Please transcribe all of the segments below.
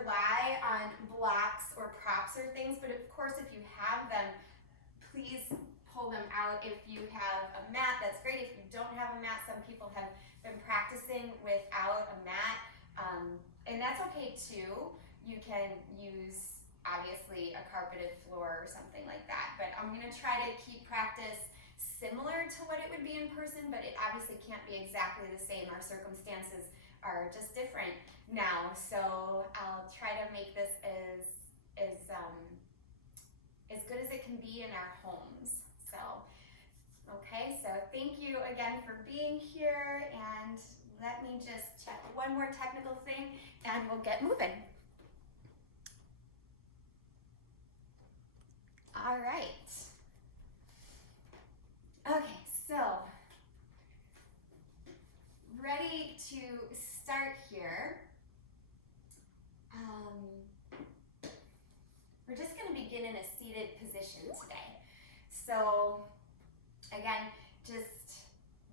rely on blocks or props or things, but of course if you have them, please pull them out. If you have a mat, that's great. If you don't have a mat, some people have been practicing without a mat, and that's okay too. You can use, obviously, a carpeted floor or something like that, but I'm gonna try to keep practice similar to what it would be in person, but it obviously can't be exactly the same. Our circumstances are just different now, so I'll try to make this as good as it can be in our homes. So, okay, so thank you again for being here, and let me just check one more technical thing and we'll get moving. All right. Okay, so ready to start here. We're just going to begin in a seated position today. So again, just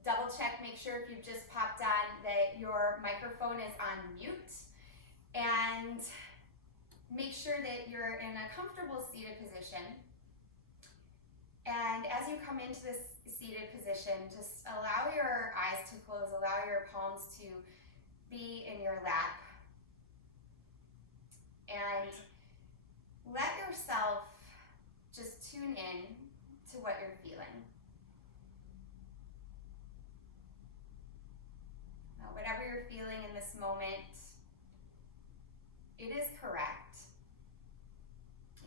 double check, make sure if you've just popped on that your microphone is on mute, and make sure that you're in a comfortable seated position. And as you come into this seated position, just allow your eyes to close, allow your palms to be in your lap, and let yourself just tune in to what you're feeling. Now, whatever you're feeling in this moment, it is correct.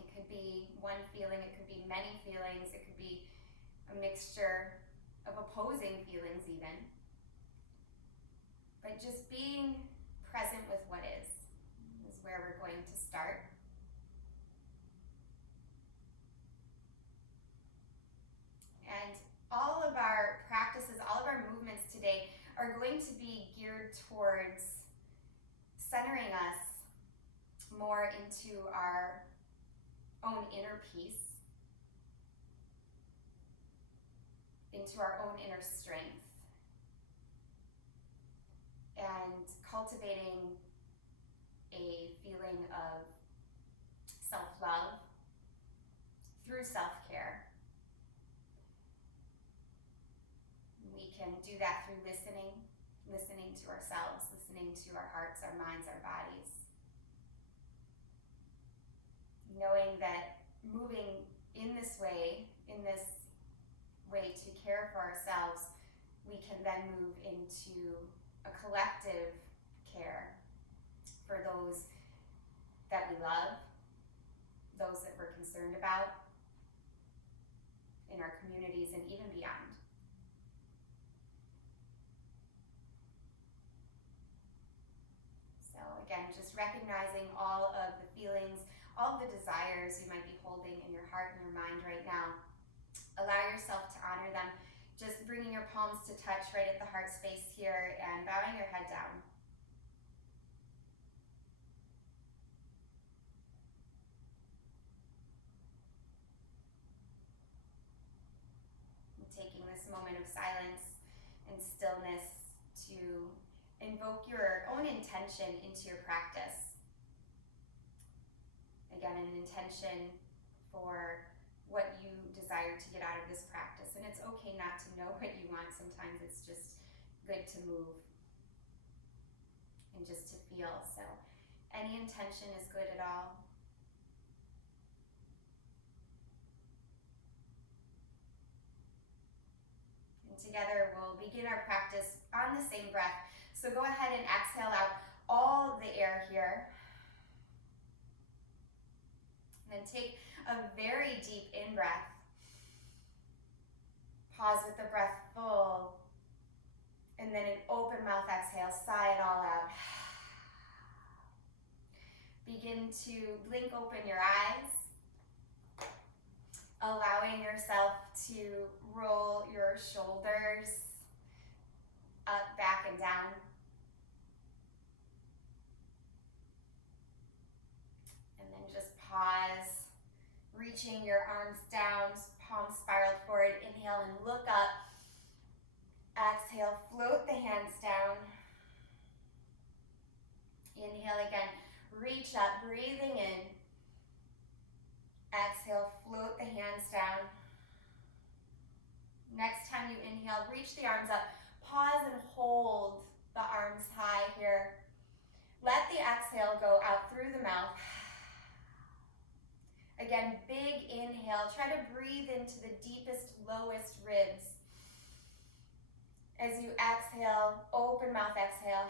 It could be one feeling, it could be many feelings, it could be a mixture of opposing feelings even. But just being present with what is where we're going to start. And all of our practices, all of our movements today are going to be geared towards centering us more into our own inner peace, into our own inner strength, and cultivating a feeling of self-love through self-care. We can do that through listening to ourselves, listening to our hearts, our minds, our bodies. Knowing that moving in this way to care for ourselves, we can then move into a collective care for those that we love, those that we're concerned about, in our communities and even beyond. So again, just recognizing all of the feelings, all of the desires you might be holding in your heart and your mind right now. Allow yourself to honor them, just bringing your palms to touch right at the heart space here and bowing your head down. And taking this moment of silence and stillness to invoke your own intention into your practice. Again, an intention for what you desire to get out of this practice. And it's okay not to know what you want. Sometimes it's just good to move and just to feel. So any intention is good at all. And together we'll begin our practice on the same breath. So go ahead and exhale out all the air here. And then take a very deep in-breath. Pause with the breath full. And then an open mouth exhale, sigh it all out. Begin to blink open your eyes, allowing yourself to roll your shoulders up, back, and down. And then just pause, reaching your arms down, palms spiraled forward. Inhale and look up. Exhale, float the hands down. Inhale again, reach reach up, breathing in. Exhale, float the hands down. Next time you inhale, reach the arms up. Pause and hold the arms high here. Let the exhale go out through the mouth. Again, big inhale. Try to breathe into the deepest, lowest ribs. As you exhale, open mouth exhale.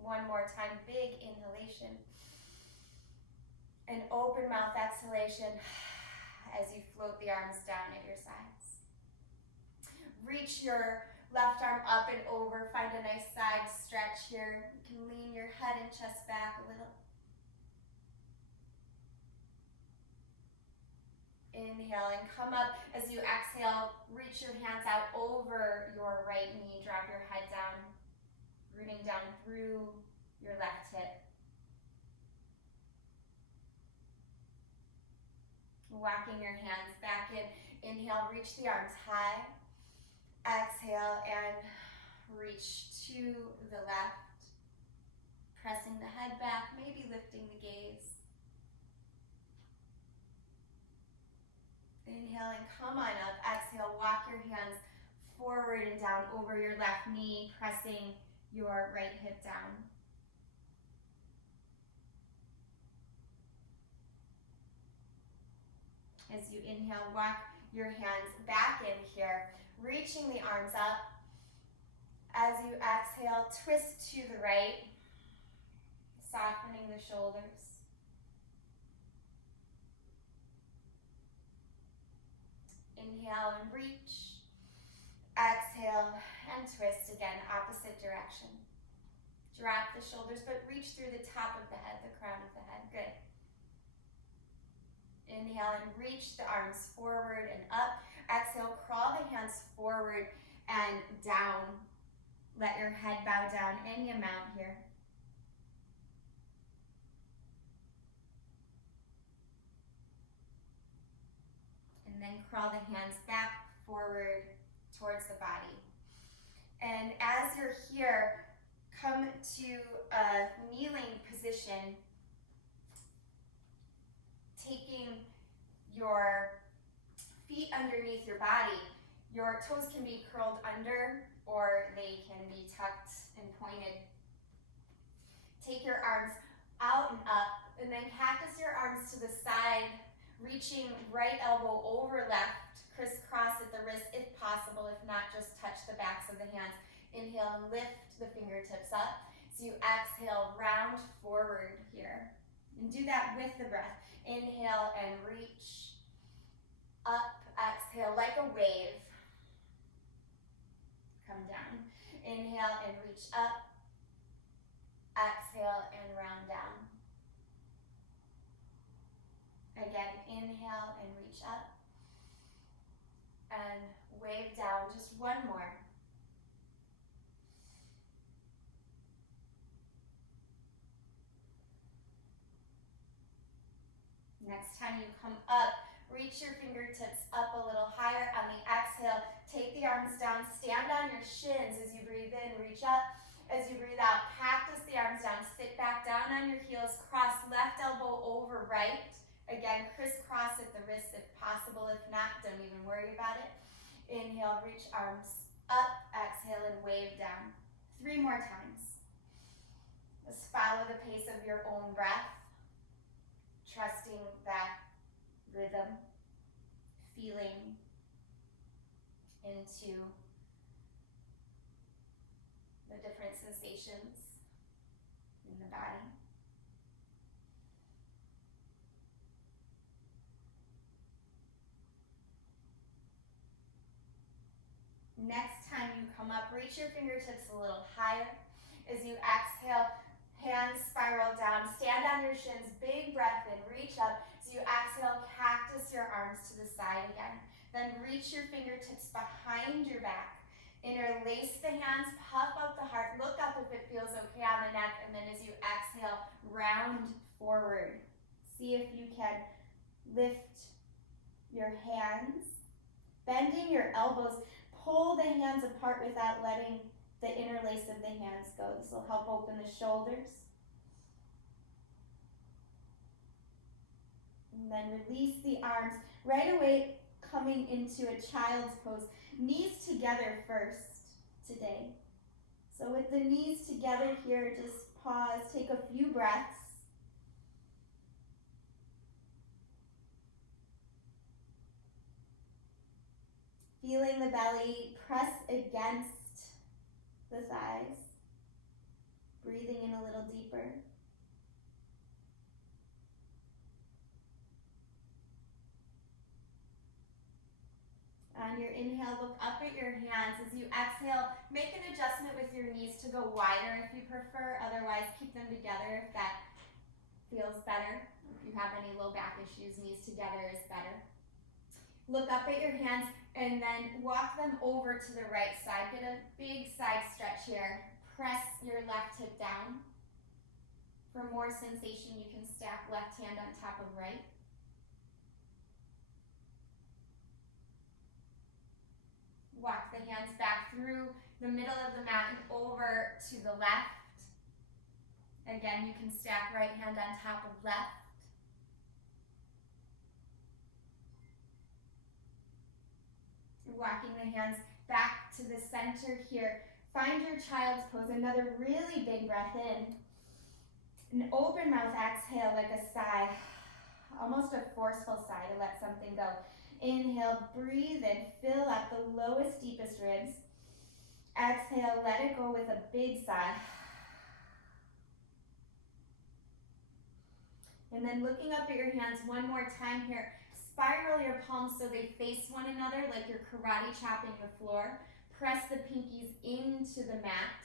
One more time, big inhalation. And open mouth exhalation as you float the arms down at your sides. Reach your left arm up and over. Find a nice side stretch here. You can lean your head and chest back a little. Inhale and come up. As you exhale, reach your hands out over your right knee. Drop your head down, rooting down through your left hip. Walking your hands back in. Inhale, reach the arms high. Exhale and reach to the left. Pressing the head back, maybe lifting the gaze. Inhale and come on up. Exhale, walk your hands forward and down over your left knee, pressing your right hip down. As you inhale, walk your hands back in here, reaching the arms up. As you exhale, twist to the right, softening the shoulders. Inhale and reach. Exhale and twist again, opposite direction. Drop the shoulders, but reach through the top of the head, the crown of the head. Good. Inhale and reach the arms forward and up. Exhale, crawl the hands forward and down. Let your head bow down any amount here. And then crawl the hands back forward towards the body. And as you're here, come to a kneeling position, taking your feet underneath your body. Your toes can be curled under or they can be tucked and pointed. Take your arms out and up, and then cactus your arms to the side, reaching right elbow over left, crisscross at the wrist if possible. If not, just touch the backs of the hands. Inhale and lift the fingertips up. So you exhale, round forward here. And do that with the breath. Inhale and reach up. Exhale like a wave. Come down. Inhale and reach up. Exhale and round down. Again, inhale and reach up. And wave down. Just one more. Next time you come up, reach your fingertips up a little higher. On the exhale, take the arms down, stand on your shins. As you breathe in, reach up. As you breathe out, cactus the arms down, sit back down on your heels, cross left elbow over right. Again, crisscross at the wrist if possible. If not, don't even worry about it. Inhale, reach arms up. Exhale and wave down. 3 more times. Just follow the pace of your own breath, trusting that rhythm, feeling into the different sensations in the body. Next time you come up, reach your fingertips a little higher. As you exhale, hands spiral down, stand on your shins, big breath in, reach up. As you exhale, cactus your arms to the side again. Then reach your fingertips behind your back. Interlace the hands, puff up the heart, look up if it feels okay on the neck, and then as you exhale, round forward. See if you can lift your hands, bending your elbows. Pull the hands apart without letting the interlace of the hands go. This will help open the shoulders. And then release the arms. Right away, coming into a child's pose. Knees together first today. So with the knees together here, just pause, take a few breaths. Feeling the belly press against the thighs. Breathing in a little deeper. On your inhale, look up at your hands. As you exhale, make an adjustment with your knees to go wider if you prefer. Otherwise, keep them together if that feels better. If you have any low back issues, knees together is better. Look up at your hands and then walk them over to the right side. Get a big side stretch here. Press your left hip down. For more sensation, you can stack left hand on top of right. Walk the hands back through the middle of the mat and over to the left. Again, you can stack right hand on top of left. Walking the hands back to the center here. Find your child's pose. Another really big breath in. An open mouth exhale like a sigh. Almost a forceful sigh to let something go. Inhale, breathe in, fill up the lowest, deepest ribs. Exhale, let it go with a big sigh. And then looking up at your hands one more time here. Spiral your palms so they face one another like you're karate chopping the floor. Press the pinkies into the mat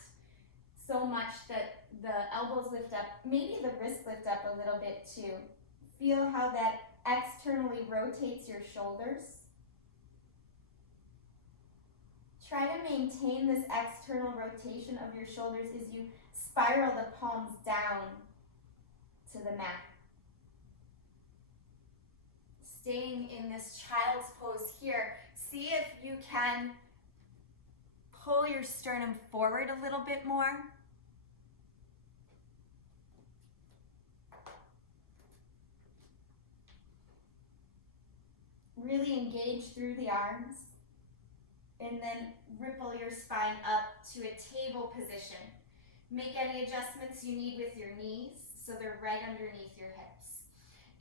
so much that the elbows lift up. Maybe the wrists lift up a little bit too. Feel how that externally rotates your shoulders. Try to maintain this external rotation of your shoulders as you spiral the palms down to the mat. Staying in this child's pose here, see if you can pull your sternum forward a little bit more. Really engage through the arms, and then ripple your spine up to a table position. Make any adjustments you need with your knees so they're right underneath your hips.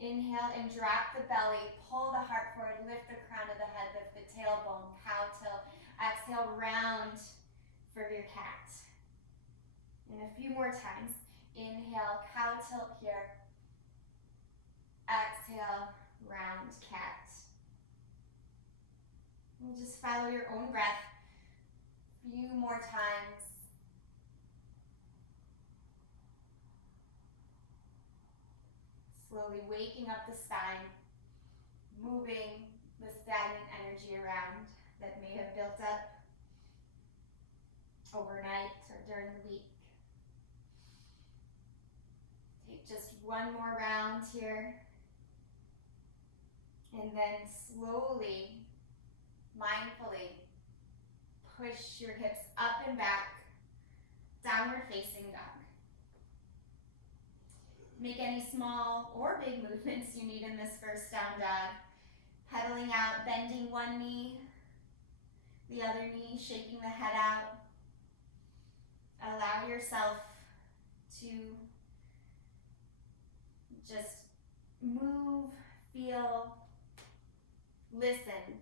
Inhale and drop the belly, pull the heart forward, lift the crown of the head, lift the tailbone, cow tilt. Exhale, round for your cat. And a few more times. Inhale, cow tilt here. Exhale, round cat. And just follow your own breath. A few more times. Slowly waking up the spine, moving the stagnant energy around that may have built up overnight or during the week. Take just one more round here. And then slowly, mindfully, push your hips up and back, downward facing dog. Make any small or big movements you need in this first down dog. Pedaling out, bending one knee, the other knee, shaking the head out. Allow yourself to just move, feel, listen.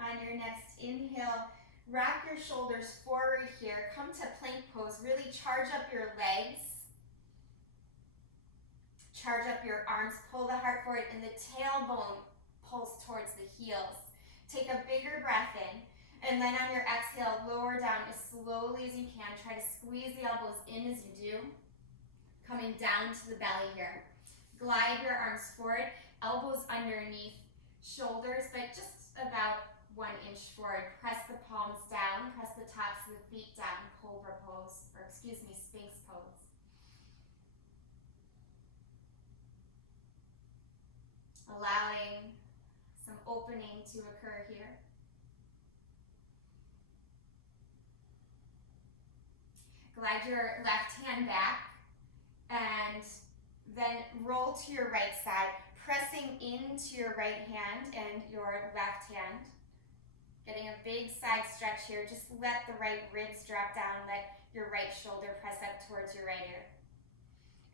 On your next inhale, wrap your shoulders forward here. Come to plank pose. Really charge up your legs. Charge up your arms. Pull the heart forward and the tailbone pulls towards the heels. Take a bigger breath in. And then on your exhale, lower down as slowly as you can. Try to squeeze the elbows in as you do. Coming down to the belly here. Glide your arms forward. Elbows underneath shoulders, but just about 1 inch forward. Press the palms down, press the tops of the feet down, cobra pose, or excuse me, sphinx pose. opening to occur here. Glide your left hand back and then roll to your right side, pressing into your right hand and your left hand. Getting a big side stretch here. Just let the right ribs drop down. Let your right shoulder press up towards your right ear.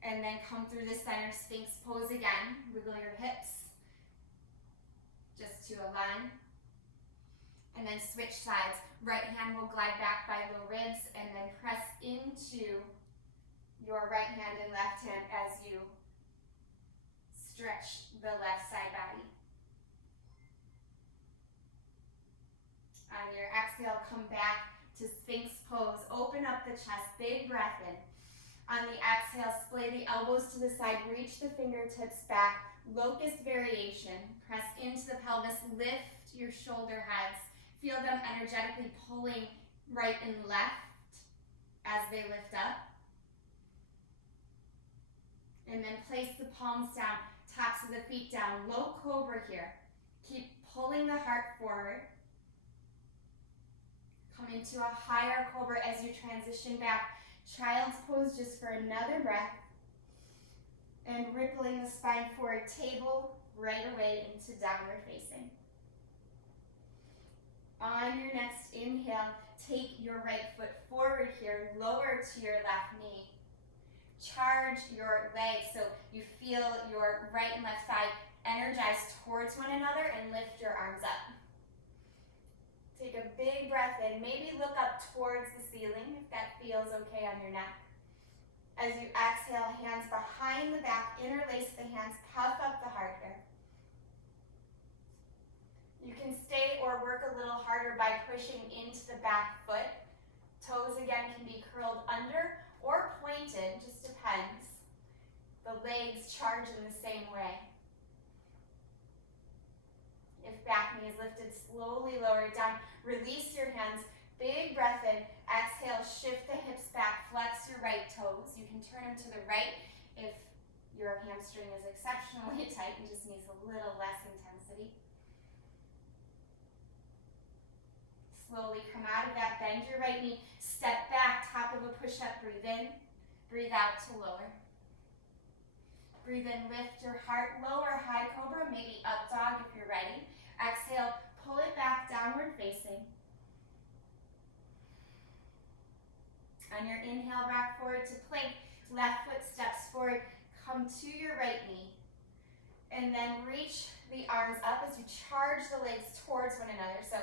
And then come through the center Sphinx pose again. Wiggle your hips just to align. And then switch sides. Right hand will glide back by the ribs and then press into your right hand and left hand as you stretch the left side body. On your exhale, come back to Sphinx pose. Open up the chest, big breath in. On the exhale, splay the elbows to the side, reach the fingertips back. Locust variation. Press into the pelvis, lift your shoulder heads. Feel them energetically pulling right and left as they lift up. And then place the palms down, tops of the feet down. Low cobra here. Keep pulling the heart forward. Come into a higher cobra as you transition back. Child's pose just for another breath. And rippling the spine forward, table right away into downward facing. On your next inhale, take your right foot forward here, lower to your left knee. Charge your legs so you feel your right and left thigh energized towards one another and lift your arms up. Take a big breath in, maybe look up towards the ceiling if that feels okay on your neck. As you exhale, hands behind the back, interlace the hands, puff up the heart here. You can stay or work a little harder by pushing into the back foot. Toes again can be curled under or pointed, just depends. The legs charge in the same way. If back knee is lifted, slowly lower it down. Release your hands, big breath in. Exhale, shift the hips back, flex your right toes. You can turn them to the right if your hamstring is exceptionally tight and just needs a little less intensity. Slowly come out of that, bend your right knee, step back, top of a push-up, breathe in, breathe out to lower. Breathe in, lift your heart, lower high cobra, maybe up dog if you're ready. Exhale, pull it back, downward facing. On your inhale, rock forward to plank, left foot steps forward, come to your right knee. And then reach the arms up as you charge the legs towards one another. So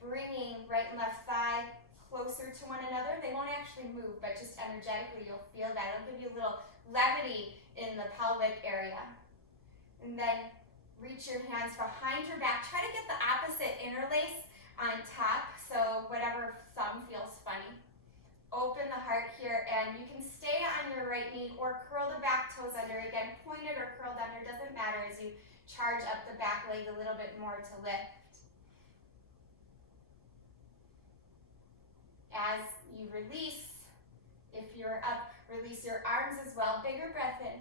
bringing right and left thigh closer to one another. They won't actually move, but just energetically you'll feel that. It'll give you a little levity in the pelvic area. And then reach your hands behind your back. Try to get the opposite interlace on top, so whatever thumb feels funny. Open the heart here, and you can stay on your right knee or curl the back toes under. Again, pointed or curled under, doesn't matter as you charge up the back leg a little bit more to lift. As you release, if you're up, release your arms as well. Bigger breath in.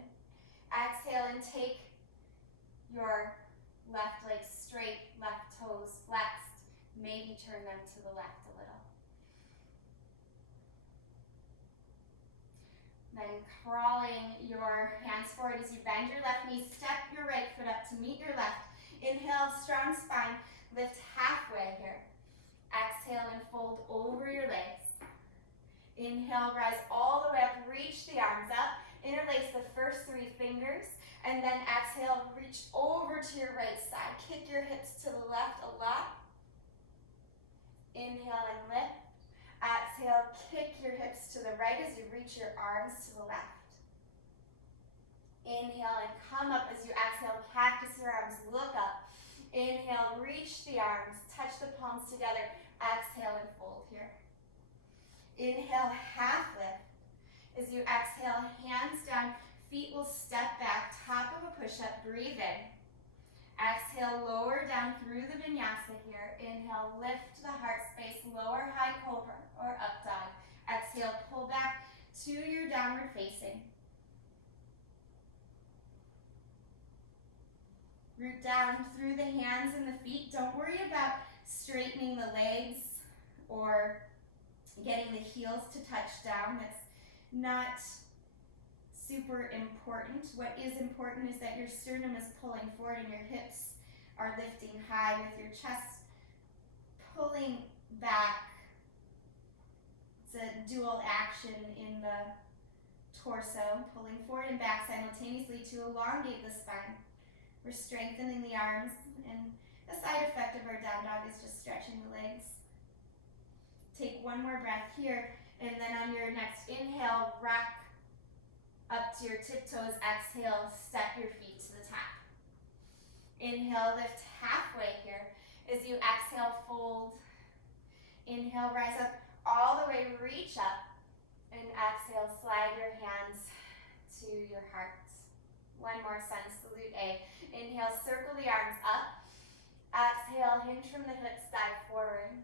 Exhale and take your left leg straight, left toes flexed. Maybe turn them to the left a little. Then crawling your hands forward as you bend your left knee, step your right foot up to meet your left. Inhale, strong spine, lift halfway here. Exhale and fold over your legs. Inhale, rise all the way up, reach the arms up, interlace the first 3 fingers, and then exhale, reach over to your right side. Kick your hips to the left a lot. Inhale and lift. Exhale, kick your hips to the right as you reach your arms to the left. Inhale and come up as you exhale, cactus your arms, look up. Inhale, reach the arms, touch the palms together. Exhale and fold here. Inhale, half lift. As you exhale, hands down, feet will step back, top of a push-up, breathe in. Exhale, lower down through the vinyasa here. Inhale, lift the heart space, lower high cobra or up dog. Exhale, pull back to your downward facing. Root down through the hands and the feet. Don't worry about straightening the legs or getting the heels to touch down. That's not super important. What is important is that your sternum is pulling forward and your hips are lifting high with your chest pulling back. It's a dual action in the torso, pulling forward and back simultaneously to elongate the spine. We're strengthening the arms, and the side effect of our down dog is just stretching the legs. Take one more breath here, and then on your next inhale, rock up to your tiptoes. Exhale, step your feet to the top. Inhale, lift halfway here. As you exhale, fold. Inhale, rise up all the way, reach up. And exhale, slide your hands to your heart. One more sun, salute A. Inhale, circle the arms up. Exhale, hinge from the hips, dive forward.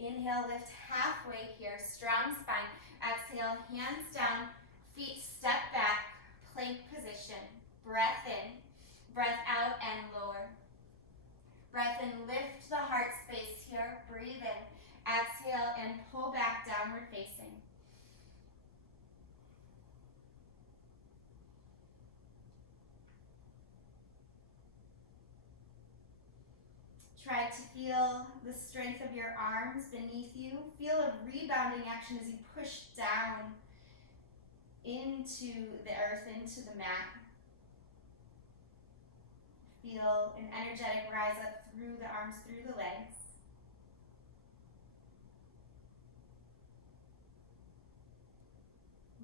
Inhale, lift halfway here, strong spine. Exhale, hands down, feet step back, plank position. Breath in, breath out and lower. Breath in, lift the heart space here, breathe in. Exhale and pull back, downward facing. Try to feel the strength of your arms beneath you. Feel a rebounding action as you push down into the earth, into the mat. Feel an energetic rise up through the arms, through the legs.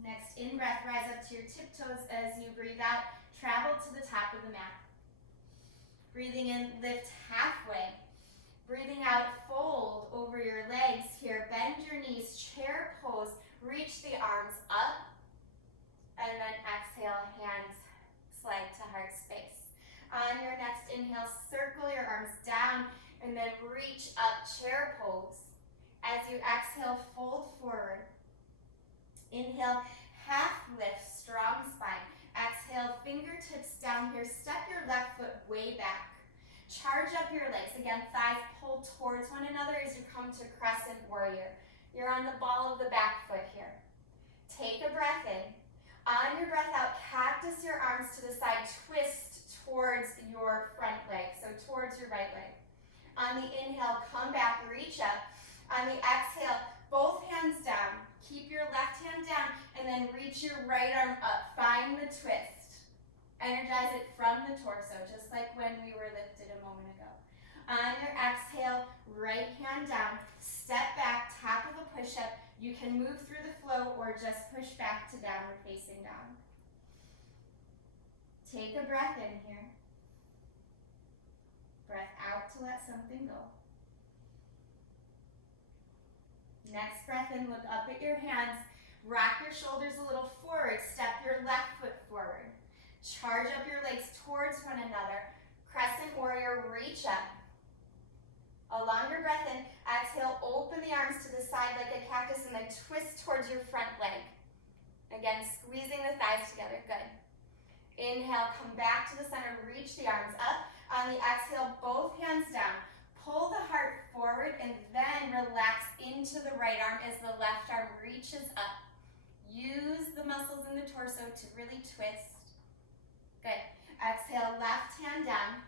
Next, in-breath, rise up to your tiptoes. As you breathe out, travel to the top of the mat. Breathing in, lift halfway. Breathing out, fold over your legs here. Bend your knees, chair pose. Reach the arms up. And then exhale, hands slide to heart space. On your next inhale, circle your arms down and then reach up, chair pose. As you exhale, fold forward. Inhale, half lift, strong spine. Exhale, fingertips down here. Step your left foot way back. Charge up your legs. Again, thighs pull towards one another as you come to crescent warrior. You're on the ball of the back foot here. Take a breath in. On your breath out, cactus your arms to the side. Twist towards your front leg, so towards your right leg. On the inhale, come back, reach up. On the exhale, both hands down. Keep your left hand down and then reach your right arm up. Find the twist. Energize it from the torso, just like when we were lifted a moment ago. On your exhale, right hand down. Step back, top of a push-up. You can move through the flow or just push back to downward facing dog. Take a breath in here. Breath out to let something go. Next breath in, look up at your hands. Rock your shoulders a little forward. Step your left foot forward. Charge up your legs towards one another. Crescent warrior, reach up. A longer breath in. Exhale, open the arms to the side like a cactus and then twist towards your front leg. Again, squeezing the thighs together, good. Inhale, come back to the center, reach the arms up. On the exhale, both hands down. Pull the heart forward and then relax into the right arm as the left arm reaches up. Use the muscles in the torso to really twist. Good. Exhale, left hand down.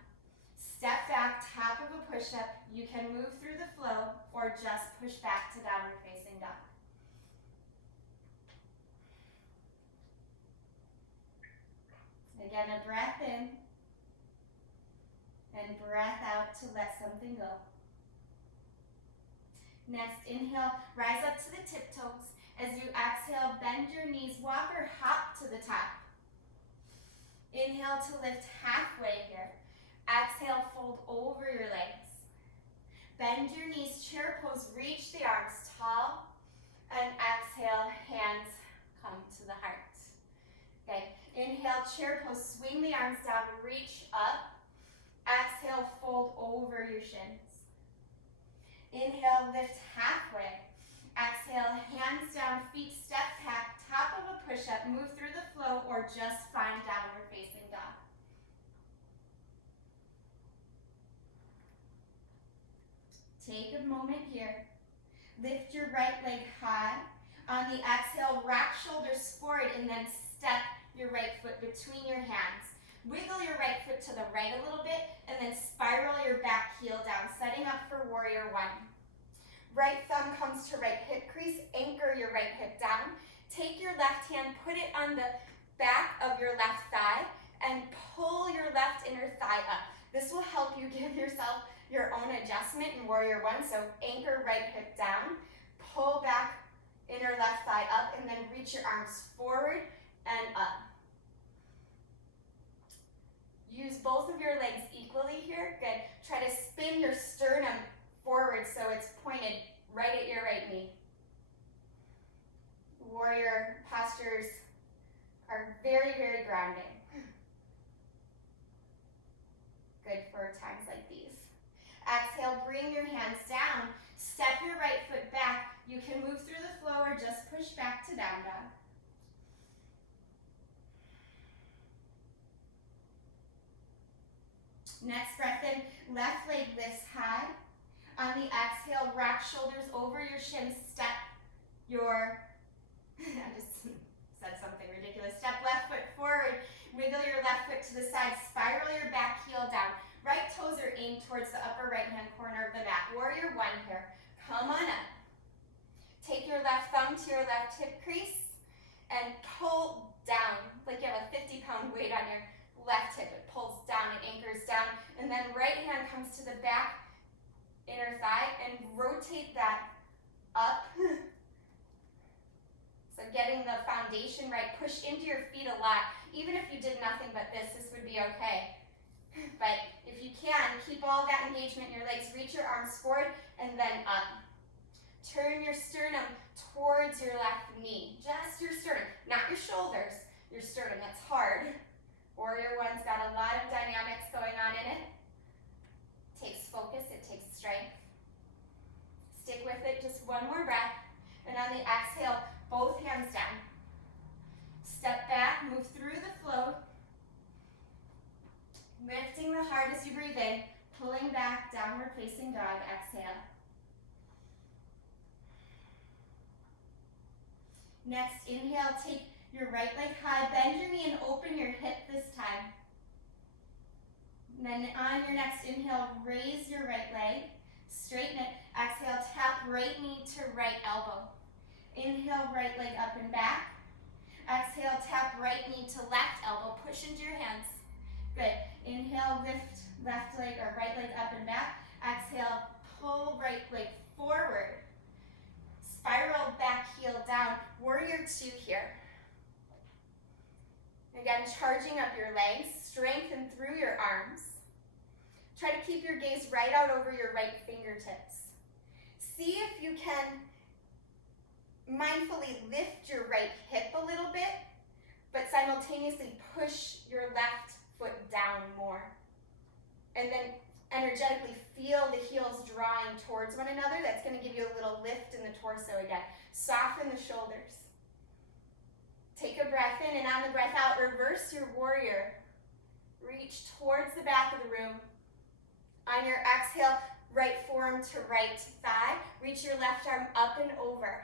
Step back, top of a push-up. You can move through the flow or just push back to downward facing dog. Again, a breath in. And breath out to let something go. Next, inhale, rise up to the tiptoes. As you exhale, bend your knees, walk or hop to the top. Inhale to lift halfway here. Exhale, fold over your legs. Bend your knees, chair pose, reach the arms tall. And exhale, hands come to the heart. Okay, inhale, chair pose, swing the arms down, reach up. Exhale, fold over your shins. Inhale, lift halfway. Exhale, hands down, feet step back, top of a push-up. Move through the flow or just find downward facing dog. Take a moment here. Lift your right leg high. On the exhale, rock shoulders forward and then step your right foot between your hands. Wiggle your right foot to the right a little bit and then spiral your back heel down, setting up for warrior one. Right thumb comes to right hip crease, anchor your right hip down. Take your left hand, put it on the back of your left thigh and pull your left inner thigh up. This will help you give yourself your own adjustment in warrior one. So anchor right hip down, pull back inner left thigh up, and then reach your arms forward and up. Use both of your legs equally here. Good. Try to spin your sternum forward so it's pointed right at your right knee. Warrior postures are very, very grounding. Good for times like these. Exhale, bring your hands down. Step your right foot back. You can move through the flow or just push back to down dog. Next breath in, left leg lifts high. On the exhale, rock shoulders over your shins. Step your, I just said something ridiculous. Step left foot forward. Wiggle your left foot to the side. Spiral your back heel down. Right toes are aimed towards the upper right-hand corner of the mat. Warrior one here. Come on up. Take your left thumb to your left hip crease and pull down like you have a 50-pound weight on your left hip. It pulls down, it anchors down, and then right hand comes to the back inner thigh and rotate that up. So getting the foundation right, push into your feet a lot. Even if you did nothing but this would be okay. But if you can, keep all that engagement in your legs, reach your arms forward and then up. Turn your sternum towards your left knee, just your sternum, not your shoulders, your sternum, that's hard. Warrior one's got a lot of dynamics going on in it. Takes focus, it takes strength. Stick with it, just one more breath. And on the exhale, both hands down. Step back, move through the flow. Lifting the heart as you breathe in, pulling back, downward facing dog, exhale. Next, inhale, take your right leg high, bend your knee and open your hip this time. And then on your next inhale, raise your right leg, straighten it. Exhale, tap right knee to right elbow. Inhale, right leg up and back. Exhale, tap right knee to left elbow, push into your hands. Good. Inhale, lift left leg or right leg up and back. Exhale, pull right leg forward. Spiral back heel down. Warrior two here. Again, charging up your legs, strengthen through your arms. Try to keep your gaze right out over your right fingertips. See if you can mindfully lift your right hip a little bit, but simultaneously push your left foot down more. And then energetically feel the heels drawing towards one another. That's going to give you a little lift in the torso again. Soften the shoulders. Take a breath in, and on the breath out, reverse your warrior. Reach towards the back of the room. On your exhale, right forearm to right thigh. Reach your left arm up and over.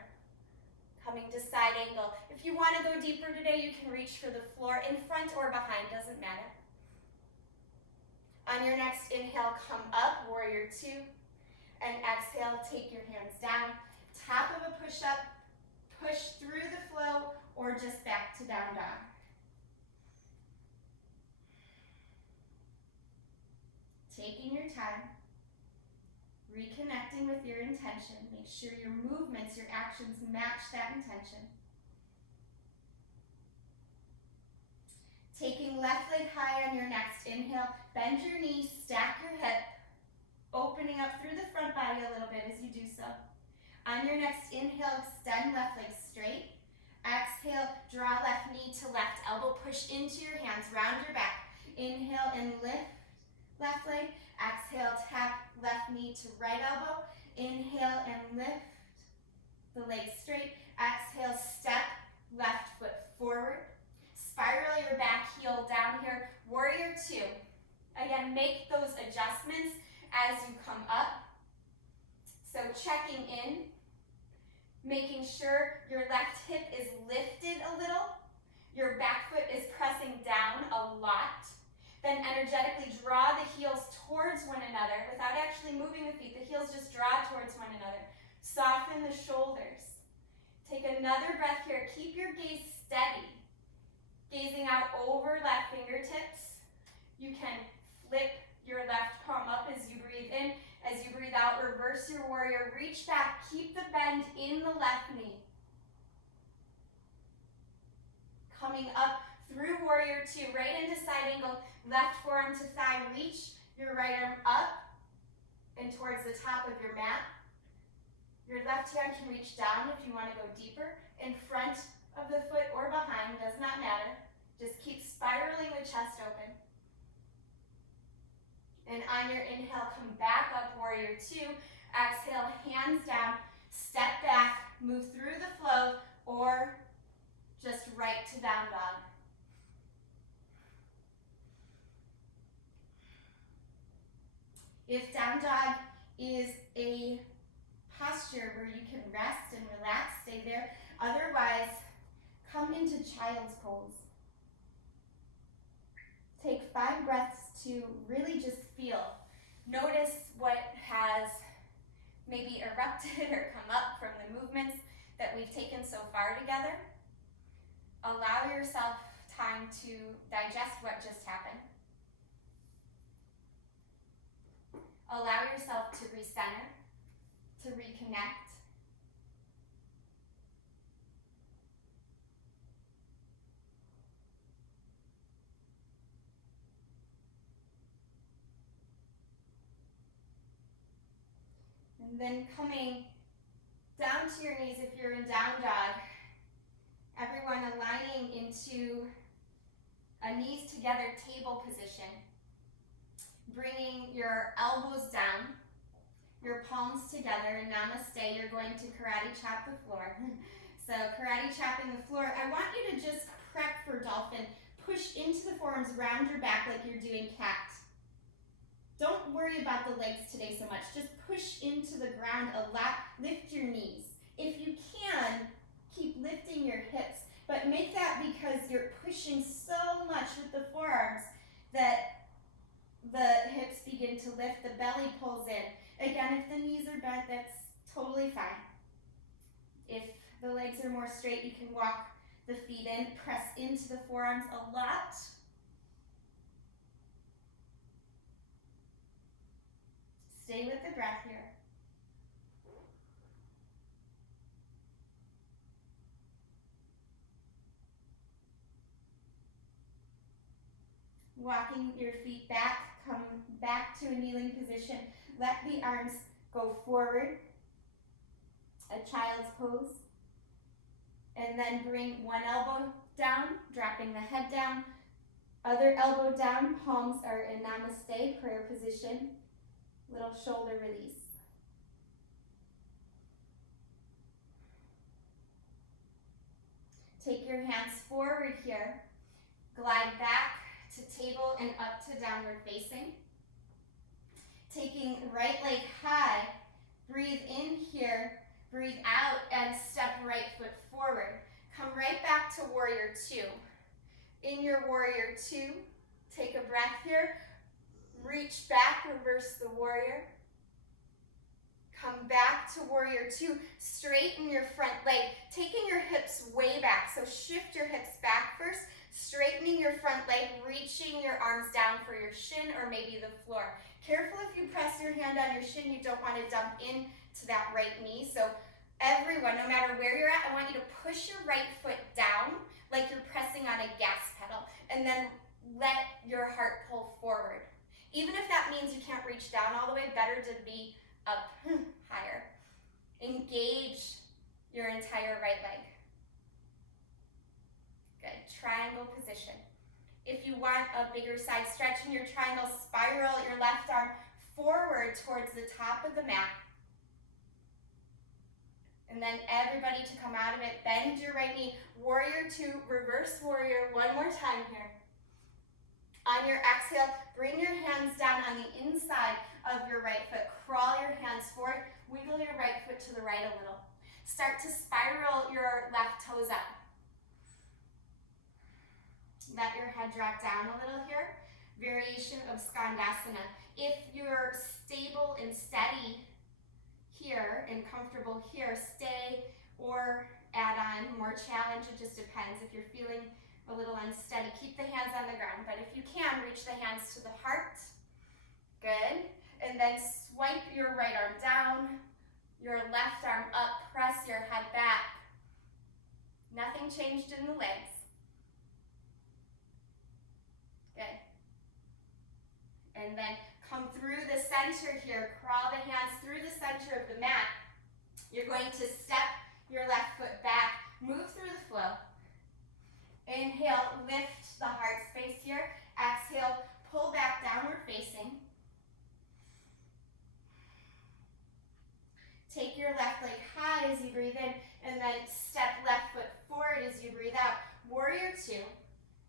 Coming to side angle. If you want to go deeper today, you can reach for the floor in front or behind, doesn't matter. On your next inhale, come up, warrior two. And exhale, take your hands down. Top of a push-up, push through the flow, or just back to down dog. Taking your time, reconnecting with your intention. Make sure your movements, your actions match that intention. Taking left leg high on your next inhale, bend your knees, stack your hip, opening up through the front body a little bit as you do so. On your next inhale, extend left leg straight. Exhale, draw left knee to left elbow, push into your hands, round your back. Inhale and lift left leg. Exhale, tap left knee to right elbow. Inhale and lift the leg straight. Exhale, step left foot forward. Spiral your back heel down here. Warrior two. Again, make those adjustments as you come up. So checking in, making sure your left hip is lifted a little, your back foot is pressing down a lot. Then energetically draw the heels towards one another without actually moving the feet. The heels just draw towards one another. Soften the shoulders. Take another breath here. Keep your gaze steady. Gazing out over left fingertips. You can flip your left palm up as you breathe in. As you breathe out, reverse your warrior. Reach back. Keep the bend in the left knee. Coming up through warrior two, right into side angle. Left forearm to thigh. Reach your right arm up and towards the top of your mat. Your left hand can reach down if you want to go deeper. In front of the foot or behind, does not matter. Just keep spiraling the chest open. And on your inhale, come back up, warrior two. Exhale, hands down, step back, move through the flow, or just right to down dog. If down dog is a posture where you can rest and relax, stay there. Otherwise, come into child's pose. Take 5 breaths to really just feel. Notice what has maybe erupted or come up from the movements that we've taken so far together. Allow yourself time to digest what just happened. Allow yourself to recenter, to reconnect. And then coming down to your knees if you're in down dog. Everyone aligning into a knees together table position. Bringing your elbows down, your palms together, and namaste. You're going to karate chop the floor. So karate chopping the floor. I want you to just prep for dolphin. Push into the forearms, round your back like you're doing cat. Don't worry about the legs today so much. Just push into the ground a lot. Lift your knees. If you can, keep lifting your hips, but make that because you're pushing so much with the forearms that the hips begin to lift, the belly pulls in. Again, if the knees are bent, that's totally fine. If the legs are more straight, you can walk the feet in, press into the forearms a lot. Stay with the breath here. Walking your feet back, come back to a kneeling position. Let the arms go forward, a child's pose. And then bring one elbow down, dropping the head down. Other elbow down, palms are in namaste, prayer position. Little shoulder release. Take your hands forward here. Glide back to table and up to downward facing. Taking right leg high, breathe in here, breathe out, and step right foot forward. Come right back to warrior two. In your warrior two, take a breath here. Reach back, reverse the warrior. Come back to warrior two. Straighten your front leg, taking your hips way back. So shift your hips back first, straightening your front leg, reaching your arms down for your shin or maybe the floor. Careful if you press your hand on your shin, you don't want to dump in to that right knee. So everyone, no matter where you're at, I want you to push your right foot down like you're pressing on a gas pedal, and then let your heart pull forward. Even if that means you can't reach down all the way, better to be up higher. Engage your entire right leg. Good, triangle position. If you want a bigger side stretch in your triangle, spiral your left arm forward towards the top of the mat. And then everybody to come out of it, bend your right knee. Warrior two, reverse warrior, one more time here. On your exhale, bring your hands down on the inside of your right foot. Crawl your hands forward. Wiggle your right foot to the right a little. Start to spiral your left toes up. Let your head drop down a little here. Variation of Skandasana. If you're stable and steady here and comfortable here, stay or add on more challenge. It just depends. If you're feeling a little unsteady, keep the hands on the ground. But if you can, reach the hands to the heart. Good. And then swipe your right arm down, your left arm up, press your head back. Nothing changed in the legs. Good. And then come through the center here. Crawl the hands through the center of the mat. You're going to step your left foot back. Move through the flow. Inhale, lift the heart space here. Exhale, pull back, downward facing. Take your left leg high as you breathe in, and then step left foot forward as you breathe out. Warrior two.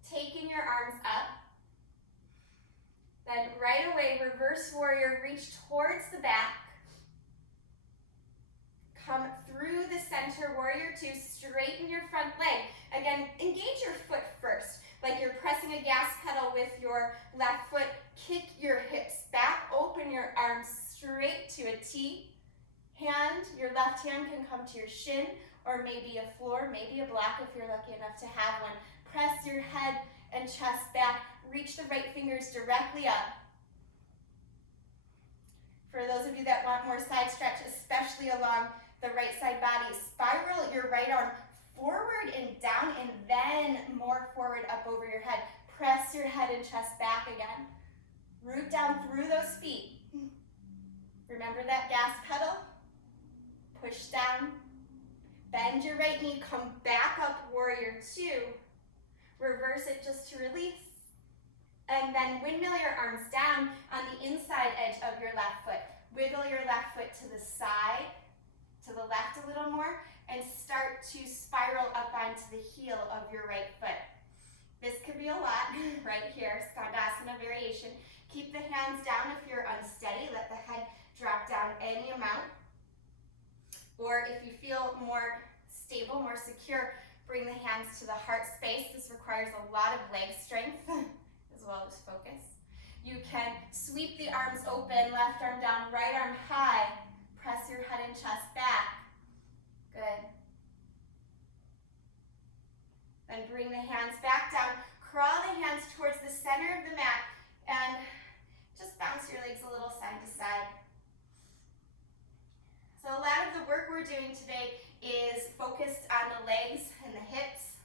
Taking your arms up. Then right away, reverse warrior, reach towards the back. Come through the center, warrior two, straighten your front leg. Again, engage your foot first, like you're pressing a gas pedal with your left foot. Kick your hips back, open your arms straight to a T. Hand, your left hand can come to your shin, or maybe a floor, maybe a block if you're lucky enough to have one. Press your head and chest back. Reach the right fingers directly up. For those of you that want more side stretch, especially along the right side body, spiral your right arm forward and down, and then more forward up over your head. Press your head and chest back again. Root down through those feet. Remember that gas pedal? Push down. Bend your right knee, come back up, warrior two. Reverse it just to release. And then windmill your arms down on the inside edge of your left foot. Wiggle your left foot to the side, to the left a little more, and start to spiral up onto the heel of your right foot. This could be a lot right here, Skandasana variation. Keep the hands down if you're unsteady. Let the head drop down any amount. Or if you feel more stable, more secure, bring the hands to the heart space. This requires a lot of leg strength as well as focus. You can sweep the arms open, left arm down, right arm high. Press your head and chest back. Good. Then bring the hands back down. Crawl the hands towards the center of the mat and just bounce your legs a little side to side. So a lot of the work we're doing today is focused on the legs and the hips.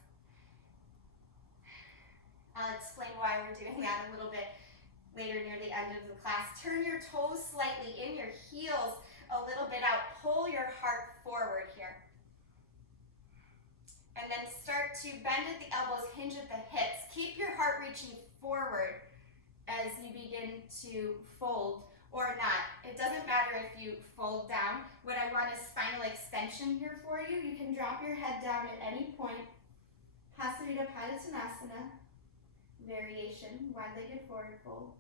I'll explain why we're doing that a little bit later near the end of the class. Turn your toes slightly in, your heels a little bit out. Pull your heart forward here. And then start to bend at the elbows, hinge at the hips. Keep your heart reaching forward as you begin to fold or not. It doesn't matter if you fold down. What I want is spinal extension here for you. You can drop your head down at any point. Padottanasana variation, wide-legged forward fold.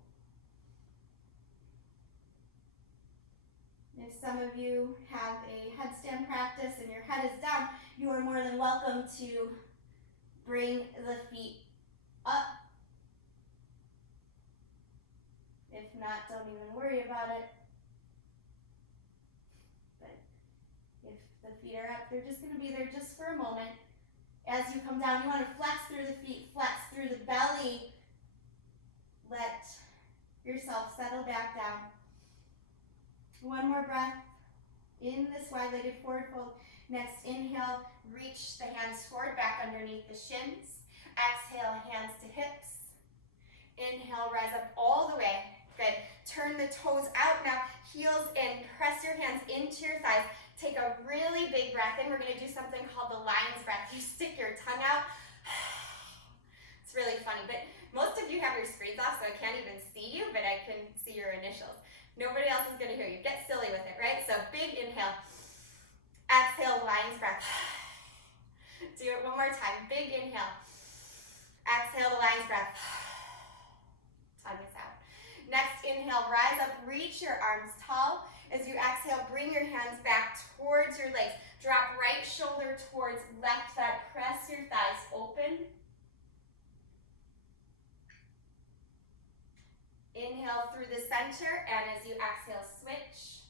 If some of you have a headstand practice and your head is down, you are more than welcome to bring the feet up. If not, don't even worry about it. But if the feet are up, they're just going to be there just for a moment. As you come down, you want to flex through the feet, flex through the belly. Let yourself settle back down. One more breath in this wide-legged forward fold. Next, inhale, reach the hands forward, back underneath the shins. Exhale, hands to hips. Inhale, rise up all the way. Good. Turn the toes out now, heels in. Press your hands into your thighs. Take a really big breath in. We're going to do something called the lion's breath. You stick your tongue out. It's really funny, but most of you have your screens off, so I can't even see you, but I can see your initials. Nobody else is going to hear you. Get silly with it, right? So big inhale. Exhale, lion's breath. Do it one more time. Big inhale. Exhale, the lion's breath. Tongue is out. Next, inhale, rise up, reach your arms tall. As you exhale, bring your hands back towards your legs. Drop right shoulder towards left thigh. Press your thighs open. Inhale through the center, and as you exhale, switch.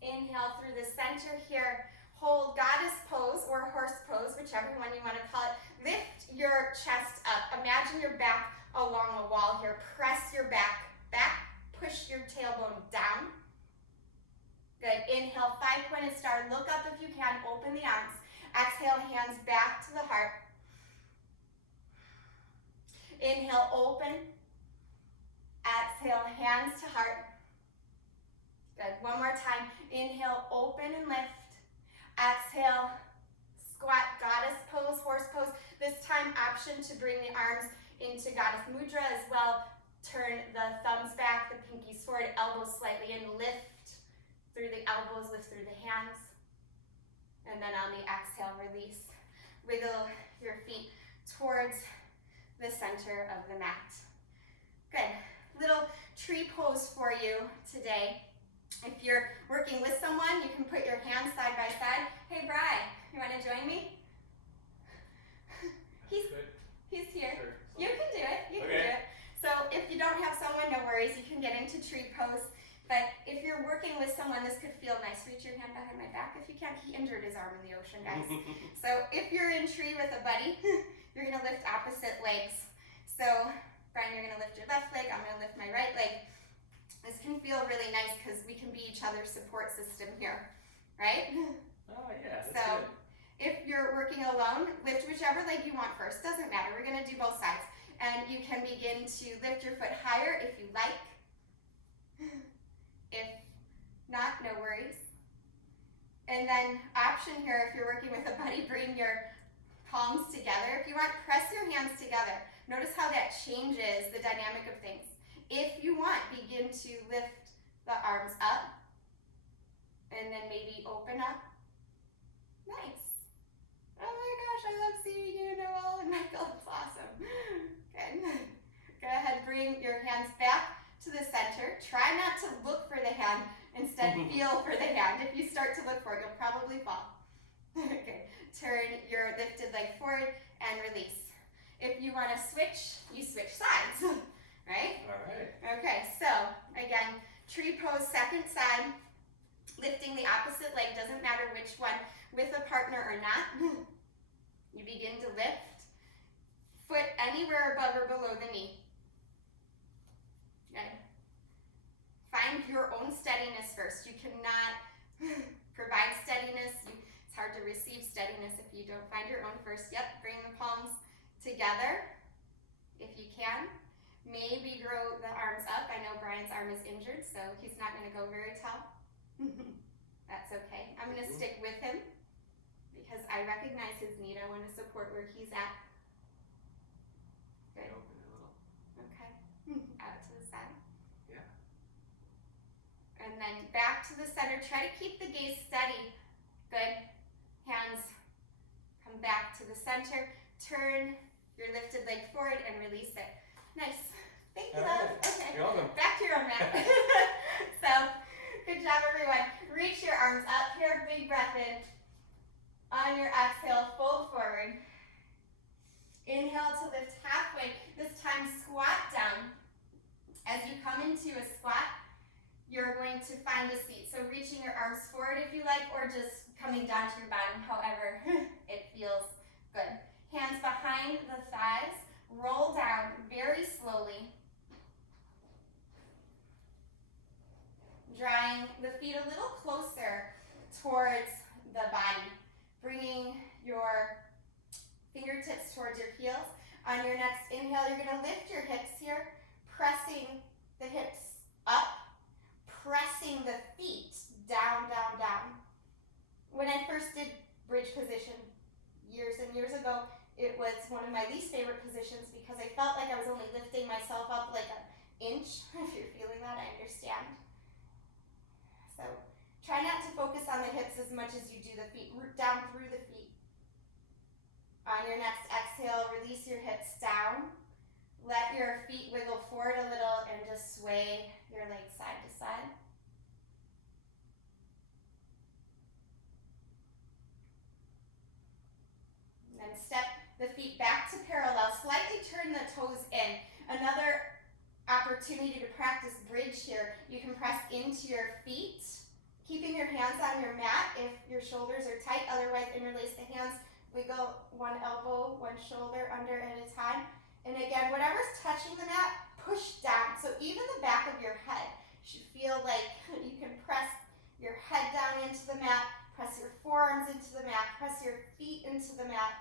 Inhale through the center here. Hold goddess pose or horse pose, whichever one you want to call it. Lift your chest up. Imagine your back along a wall here. Press your back back. Push your tailbone down. Good. Inhale, 5-pointed star. Look up if you can. Open the arms. Exhale, hands back to the heart. Inhale, open. Exhale, hands to heart. Good. One more time. Inhale, open and lift. Exhale, squat, goddess pose, horse pose. This time, option to bring the arms into goddess mudra as well. Turn the thumbs back, the pinkies forward, elbows slightly in. Lift through the elbows, lift through the hands. And then on the exhale, release. Wiggle your feet towards the center of the mat. Good. Little tree pose for you today. If you're working with someone, you can put your hands side by side. Hey, Bri, you want to join me? He's here. Sure. You can do it. You can Okay. do it. So if you don't have someone, no worries. You can get into tree pose. But if you're working with someone, this could feel nice. Reach your hand behind my back if you can. He injured his arm in the ocean, guys. So if you're in tree with a buddy, you're going to lift opposite legs. So, Brian, you're going to lift your left leg. I'm going to lift my right leg. This can feel really nice because we can be each other's support system here, right? Oh, yeah, that's So, good. if you're working alone, lift whichever leg you want first. Doesn't matter. We're going to do both sides. And you can begin to lift your foot higher if you like. If not, no worries. And then option here, if you're working with a buddy, bring your palms together. If you want, press your hands together. Notice how that changes the dynamic of things. If you want, begin to lift the arms up and then maybe open up. Nice. Oh my gosh, I love seeing you, Noelle and Michael. It's awesome. Good. Go ahead, bring your hands back to the center. Try not to look for the hand. Instead, feel for the hand. If you start to look for it, you'll probably fall. Okay. Turn your lifted leg forward and release. If you want to switch, you switch sides. Right? All right. Okay, so again, tree pose, second side, lifting the opposite leg, doesn't matter which one, with a partner or not. You begin to lift, foot anywhere above or below the knee. Good. Find your own steadiness first. You cannot provide steadiness. It's hard to receive steadiness if you don't find your own first. Yep, bring the palms together if you can. Maybe grow the arms up. I know Brian's arm is injured, so he's not going to go very tall. That's okay. I'm going to stick with him because I recognize his need. I want to support where he's at. Good. Open a little. Okay. Out to the side. Yeah. And then back to the center. Try to keep the gaze steady. Good. Hands come back to the center. Turn your lifted leg forward and release it. Nice. Thank you, love. Okay. You're welcome. Back to your own mat. So, good job, everyone. Reach your arms up here. Big breath in. On your exhale, fold forward. Inhale to lift halfway. This time, squat down. As you come into a squat, you're going to find a seat. So, reaching your arms forward if you like, or just coming down to your bottom, however it feels good. Hands behind the thighs. Roll down very slowly. Drawing the feet a little closer towards the body. Bringing your fingertips towards your heels. On your next inhale, you're going to lift your hips here. Pressing the hips up. Pressing the feet down, down, down. When I first did bridge position years and years ago, it was one of my least favorite positions because I felt like I was only lifting myself up like an inch. If you're feeling that, I understand. So try not to focus on the hips as much as you do the feet. Root down through the feet. On your next exhale, release your hips down. Let your feet wiggle forward a little and just sway your legs side to side. And then step the feet back to parallel. Slightly turn the toes in. Another opportunity to practice bridge here. You can press into your feet, keeping your hands on your mat if your shoulders are tight. Otherwise, interlace the hands. Wiggle one elbow, one shoulder under at a time. And again, whatever's touching the mat, push down. So even the back of your head should feel like you can press your head down into the mat, press your forearms into the mat, press your feet into the mat,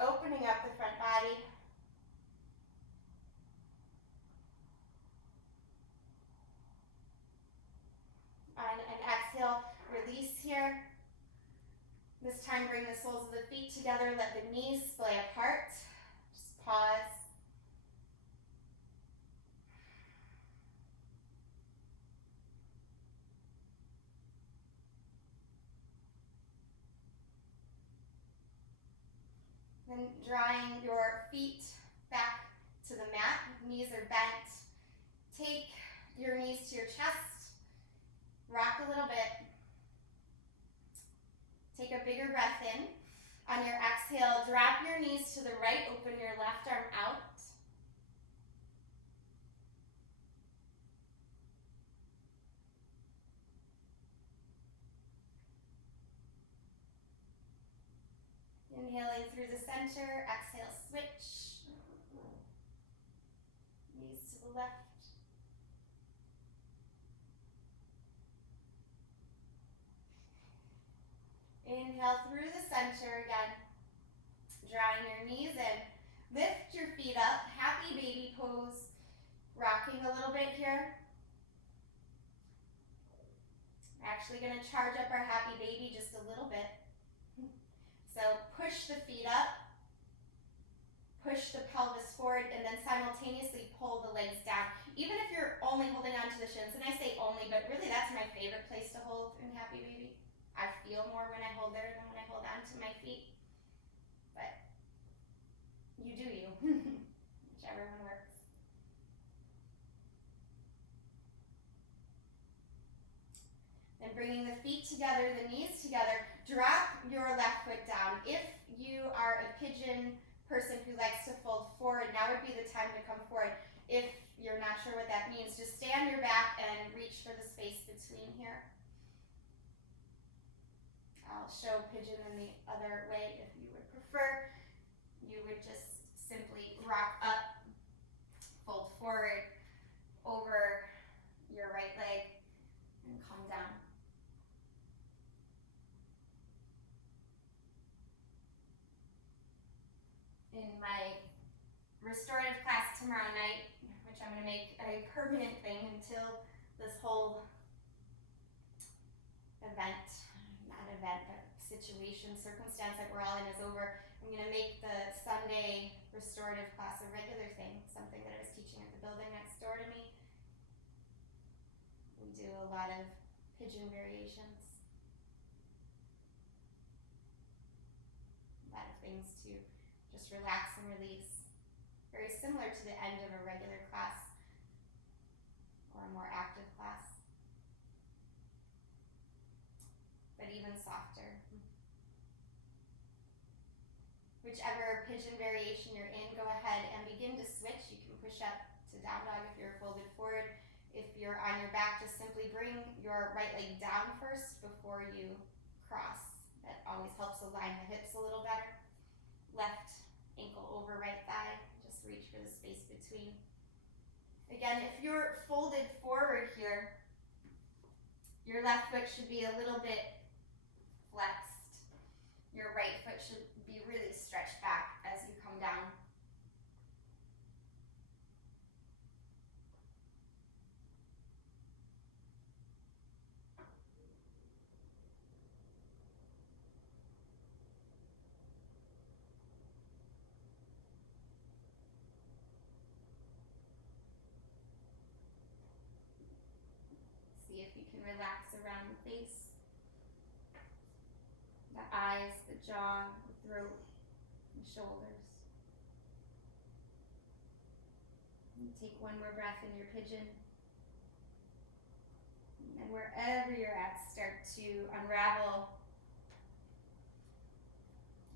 opening up the front body. On an exhale, release here. This time, bring the soles of the feet together. Let the knees splay apart. Just pause. Then drawing your feet back to the mat. Knees are bent. Take your knees to your chest. Rock a little bit. Take a bigger breath in. On your exhale, drop your knees to the right. Open your left arm out. Inhaling through the center. Exhale, switch. Knees to the left. Inhale through the center again. Drawing your knees in. Lift your feet up. Happy baby pose. Rocking a little bit here. We're actually going to charge up our happy baby just a little bit. So push the feet up. Push the pelvis forward and then simultaneously pull the legs down. Even if you're only holding onto the shins, and I say only, but really that's my favorite place to hold in happy baby. I feel more when I hold there than when I hold on to my feet. But you do you. Whichever one works. Then bringing the feet together, the knees together, drop your left foot down. If you are a pigeon person who likes to fold forward, now would be the time to come forward. If you're not sure what that means, just stay on your back and reach for the space between here. I'll show pigeon in the other way if you would prefer. You would just simply rock up, fold forward over your right leg, and come down. In my restorative class tomorrow night, which I'm going to make a permanent thing until this whole circumstance that we're all in is over, I'm going to make the Sunday restorative class a regular thing, something that I was teaching at the building next door to me. We do a lot of pigeon variations. A lot of things to just relax and release. Very similar to the end of a regular class or a more active class, but even softer. Whichever pigeon variation you're in, go ahead and begin to switch. You can push up to down dog if you're folded forward. If you're on your back, just simply bring your right leg down first before you cross. That always helps align the hips a little better. Left ankle over right thigh. Just reach for the space between. Again, if you're folded forward here, your left foot should be a little bit flexed. Your right foot should be really stretched back as you come down. See if you can relax around the face, the eyes, the jaw, the throat, the shoulders. Take one more breath in your pigeon. And wherever you're at, start to unravel.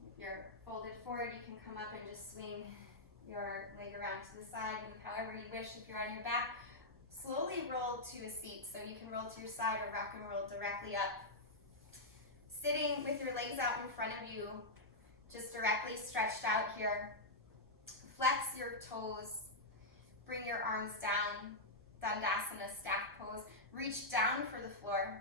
If you're folded forward, you can come up and just swing your leg around to the side, move however you wish. If you're on your back, slowly roll to a seat. So you can roll to your side or rock and roll directly up. Sitting with your legs out in front of you, just directly stretched out here. Flex your toes. Bring your arms down. Dandasana, staff pose. Reach down for the floor.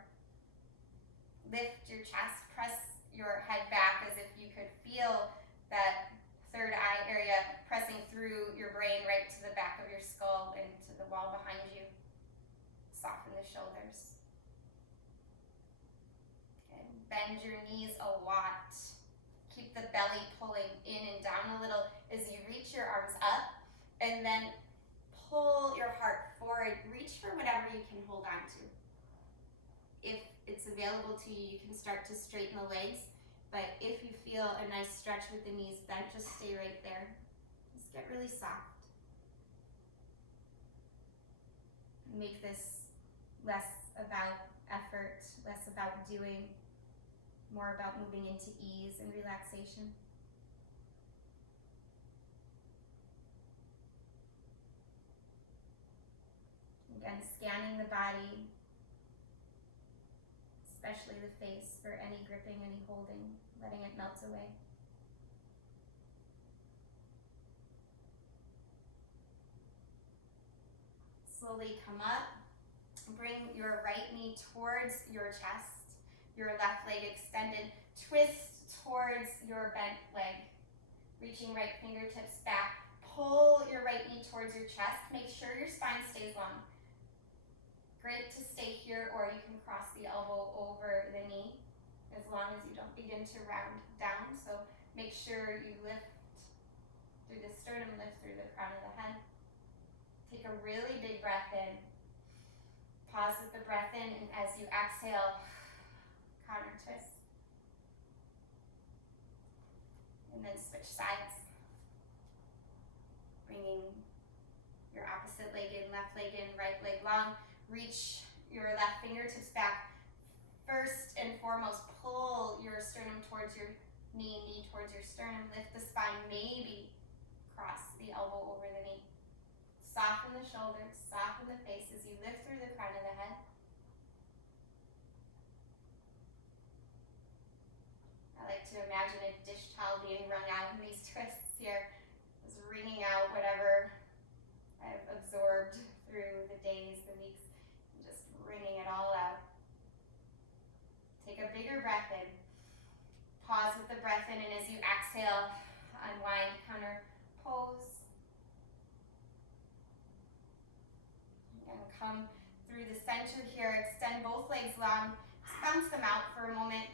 Lift your chest. Press your head back as if you could feel that third eye area pressing through your brain right to the back of your skull and to the wall behind you. Soften the shoulders. Okay. Bend your knees a lot. Keep the belly pulling in and down a little as you reach your arms up, and then pull your heart forward. Reach for whatever you can hold on to. If it's available to you, you can start to straighten the legs, but if you feel a nice stretch with the knees bent, just stay right there. Just get really soft. Make this less about effort, less about doing, more about moving into ease and relaxation. Again, scanning the body, especially the face, for any gripping, any holding, letting it melt away. Slowly come up. Bring your right knee towards your chest, your left leg extended. Twist towards your bent leg. Reaching right fingertips back. Pull your right knee towards your chest. Make sure your spine stays long. Great to stay here, or you can cross the elbow over the knee as long as you don't begin to round down. So make sure you lift through the sternum, lift through the crown of the head. Take a really big breath in. Pause with the breath in, and as you exhale, counter twist. And then switch sides. Bringing your opposite leg in, left leg in, right leg long. Reach your left fingertips back. First and foremost, pull your sternum towards your knee, knee towards your sternum. Lift the spine, maybe cross the elbow over the knee. Soften the shoulders, soften the face as you lift through the crown of the head. I like to imagine a dish towel being wrung out in these twists here, just wringing out whatever I've absorbed through the days, the weeks, and just wringing it all out. Take a bigger breath in. Pause with the breath in, and as you exhale, unwind, counter pose. And come through the center here. Extend both legs long. Just bounce them out for a moment.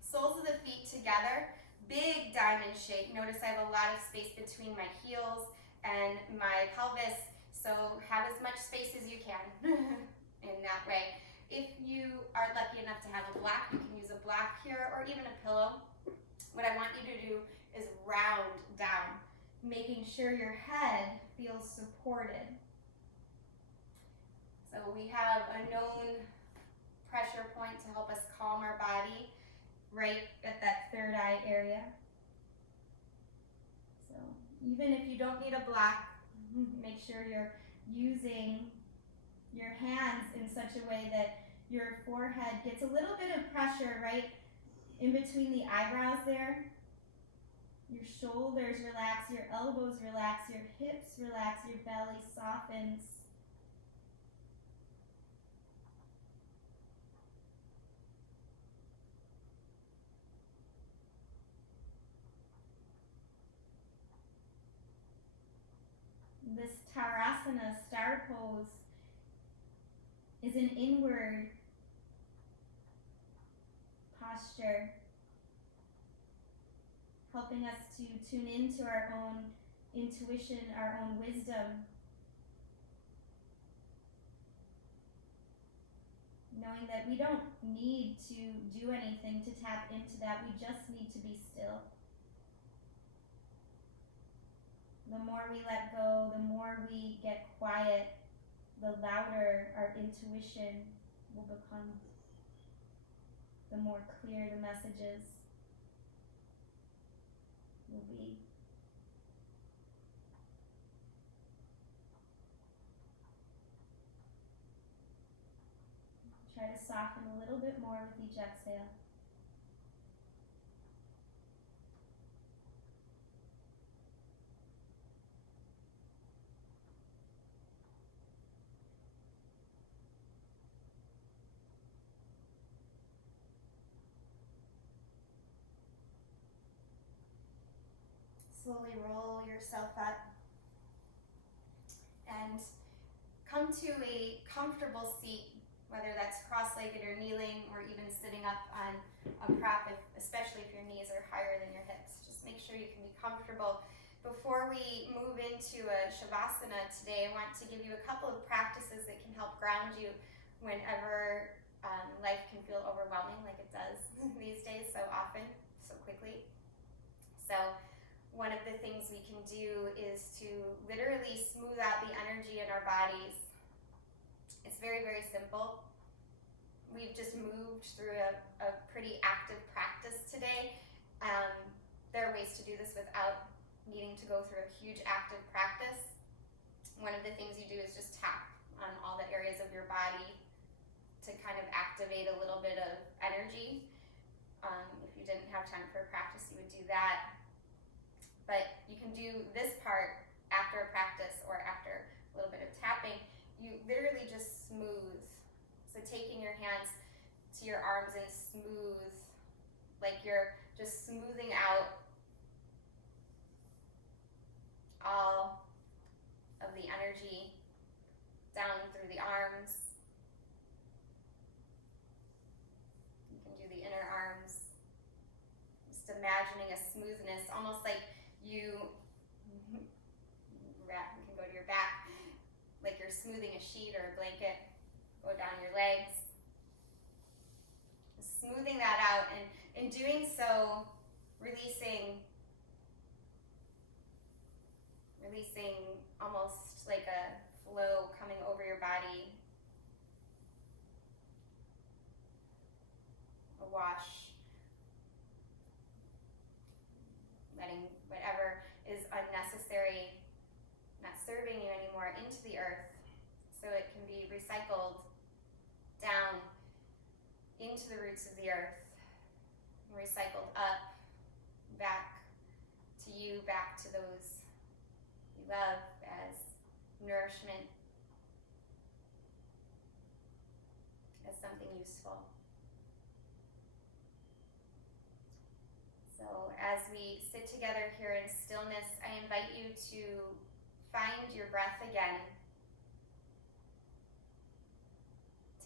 Soles of the feet together. Big diamond shape. Notice I have a lot of space between my heels and my pelvis. So have as much space as you can in that way. If you are lucky enough to have a block, you can use a block here or even a pillow. What I want you to do is round down, making sure your head feels supported. So we have a known pressure point to help us calm our body right at that third eye area. So even if you don't need a block, make sure you're using your hands in such a way that your forehead gets a little bit of pressure right in between the eyebrows there. Your shoulders relax, your elbows relax, your hips relax, your belly softens. This Tarasana, star pose, is an inward posture, helping us to tune into our own intuition, our own wisdom, knowing that we don't need to do anything to tap into that, we just need to be still. The more we let go, the more we get quiet, the louder our intuition will become. The more clear the messages will be. Try to soften a little bit more with each exhale. Slowly roll yourself up and come to a comfortable seat, whether that's cross-legged or kneeling or even sitting up on a prop, especially if your knees are higher than your hips. Just make sure you can be comfortable. Before we move into a Shavasana today, I want to give you a couple of practices that can help ground you whenever life can feel overwhelming like it does these days so often, so quickly. So one of the things we can do is to literally smooth out the energy in our bodies. It's very, very simple. We've just moved through a pretty active practice today. There are ways to do this without needing to go through a huge active practice. One of the things you do is just tap on all the areas of your body to kind of activate a little bit of energy. If you didn't have time for a practice, you would do that. But you can do this part after a practice or after a little bit of tapping. You literally just smooth. So taking your hands to your arms and smooth, like you're just smoothing out all of the energy down through the arms. You can do the inner arms. Just imagining a smoothness, almost like you can go to your back, like you're smoothing a sheet or a blanket, go down your legs. Smoothing that out, and in doing so, releasing almost like a flow coming over your body, a wash, letting whatever is unnecessary, not serving you anymore, into the earth so it can be recycled down into the roots of the earth, recycled up, back to you, back to those you love as nourishment, as something useful. So as we sit together here in stillness, I invite you to find your breath again.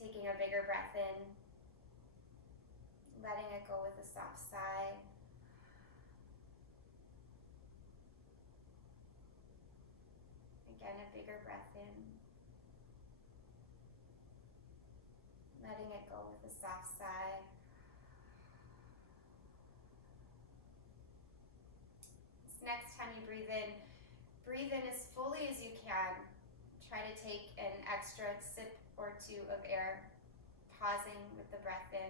Taking a bigger breath in, letting it go with a soft sigh. Again, a bigger breath in, letting it go with a soft sigh. This next time you breathe in as fully as you can. Try to take an extra sip or two of air, pausing with the breath in,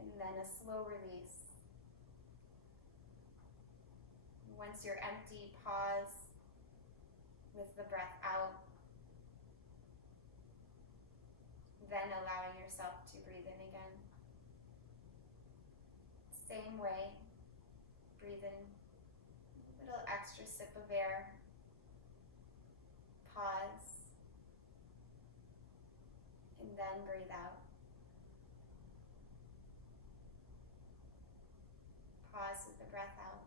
and then a slow release. Once you're empty, pause with the breath out, then allowing yourself to breathe in again. Same way, breathe in a little extra sip of air, pause, and then breathe out. Pause with the breath out.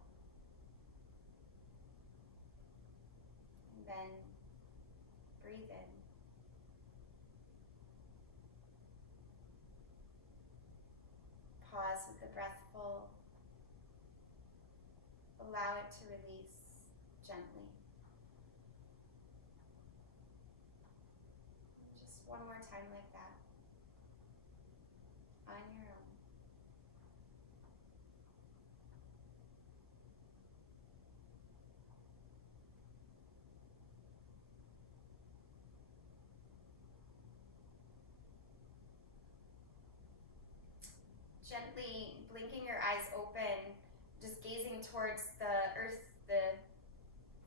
And then breathe in. Pause with the breath full. Allow it to release gently. Just one more time like that, on your own. towards the earth, the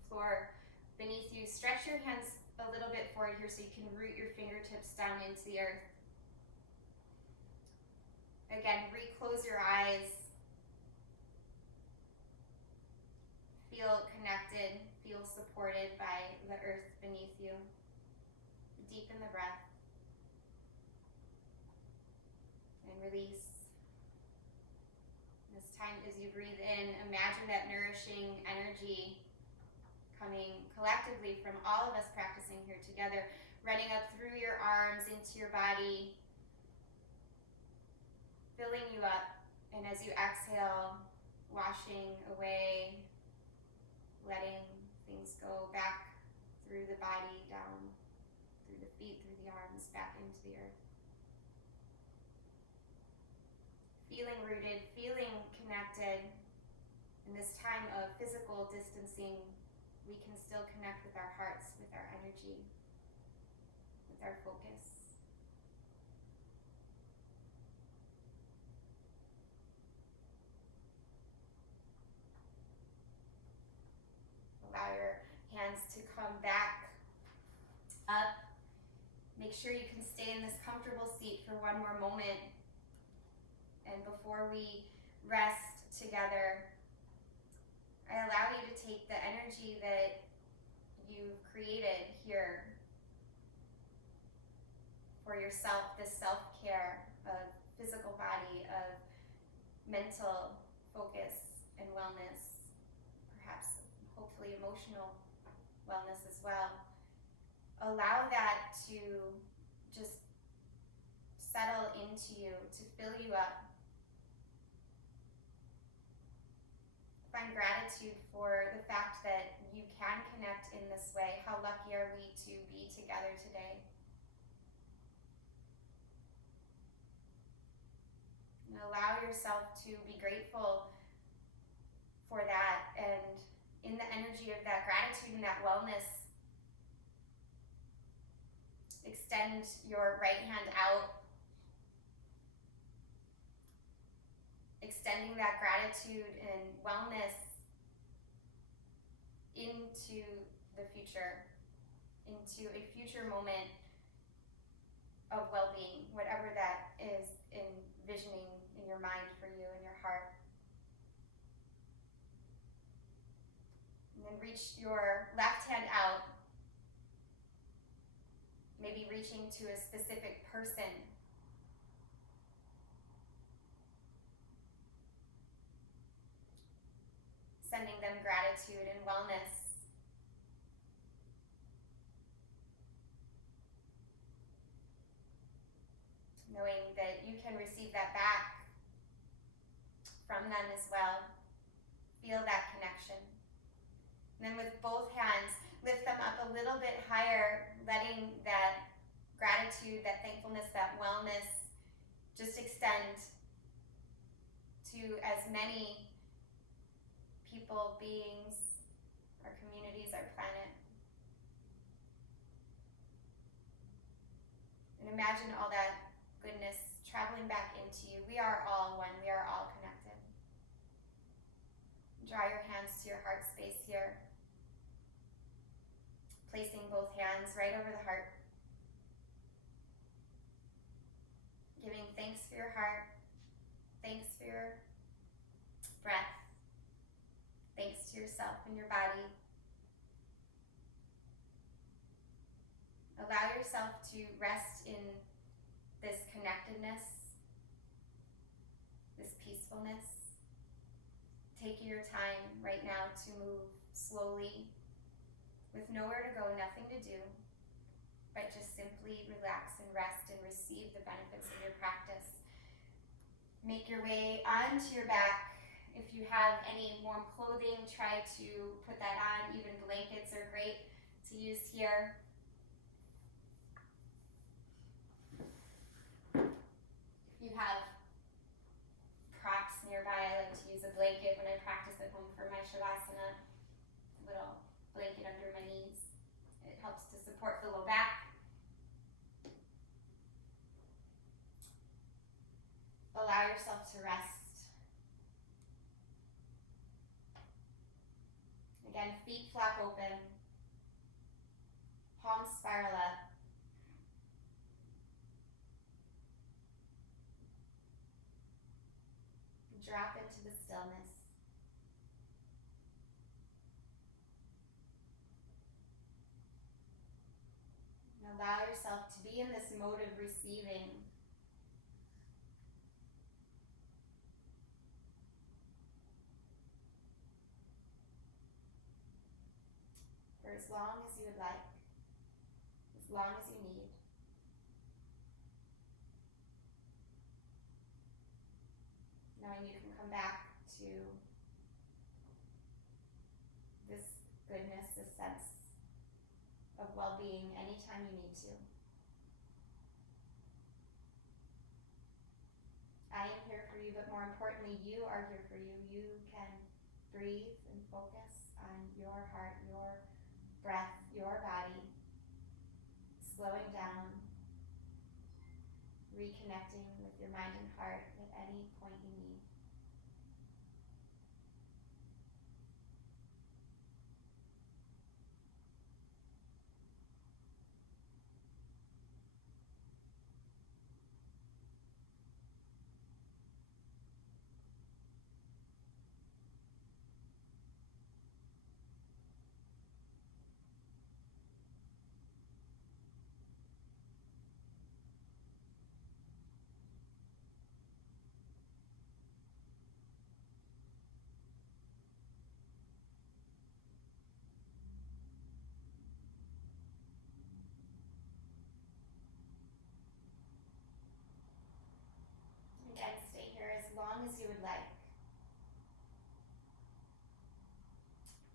floor beneath you. Stretch your hands a little bit forward here so you can root your fingertips down into the earth. Again, reclose your eyes. Feel connected, feel supported by the earth beneath you. Deepen the breath. And release. This time as you breathe in, imagine that nourishing energy coming collectively from all of us practicing here together, running up through your arms into your body, filling you up, and as you exhale, washing away, letting things go back through the body, down through the feet, through the arms, back into the earth. Feeling rooted, feeling connected. In this time of physical distancing, we can still connect with our hearts, with our energy, with our focus. Allow your hands to come back up. Make sure you can stay in this comfortable seat for one more moment. And before we rest together, I allow you to take the energy that you've created here for yourself, this self-care of physical body, of mental focus and wellness, perhaps hopefully emotional wellness as well. Allow that to just settle into you, to fill you up. Find gratitude for the fact that you can connect in this way. How lucky are we to be together today? And allow yourself to be grateful for that, and in the energy of that gratitude and that wellness, extend your right hand out, extending that gratitude and wellness into the future, into a future moment of well-being, whatever that is envisioning in your mind for you, in your heart. And then reach your left hand out, maybe reaching to a specific person. Sending them gratitude and wellness. Knowing that you can receive that back from them as well. Feel that connection. And then with both hands, lift them up a little bit higher, letting that gratitude, that thankfulness, that wellness just extend to as many people, beings, our communities, our planet. And imagine all that goodness traveling back into you. We are all one. We are all connected. Draw your hands to your heart space here. Placing both hands right over the heart. Giving thanks for your heart. Thanks for your breath. Thanks to yourself and your body. Allow yourself to rest in this connectedness, this peacefulness. Taking your time right now to move slowly, with nowhere to go, nothing to do, but just simply relax and rest and receive the benefits of your practice. Make your way onto your back. If you have any warm clothing, try to put that on. Even blankets are great to use here. If you have props nearby, I like to use a blanket when I practice at home for my Shavasana. A little blanket under my knees. It helps to support the low back. Allow yourself to rest. Again, feet flap open, palms spiral up. Drop into the stillness. And allow yourself to be in this mode of receiving. For as long as you would like, as long as you need. Knowing you can come back to this goodness, this sense of well-being anytime you need to. I am here for you, but more importantly, you are here for you. You can breathe and focus on your heart, your breath, your body, slowing down, reconnecting with your mind and heart at any point you need. Again, stay here as long as you would like.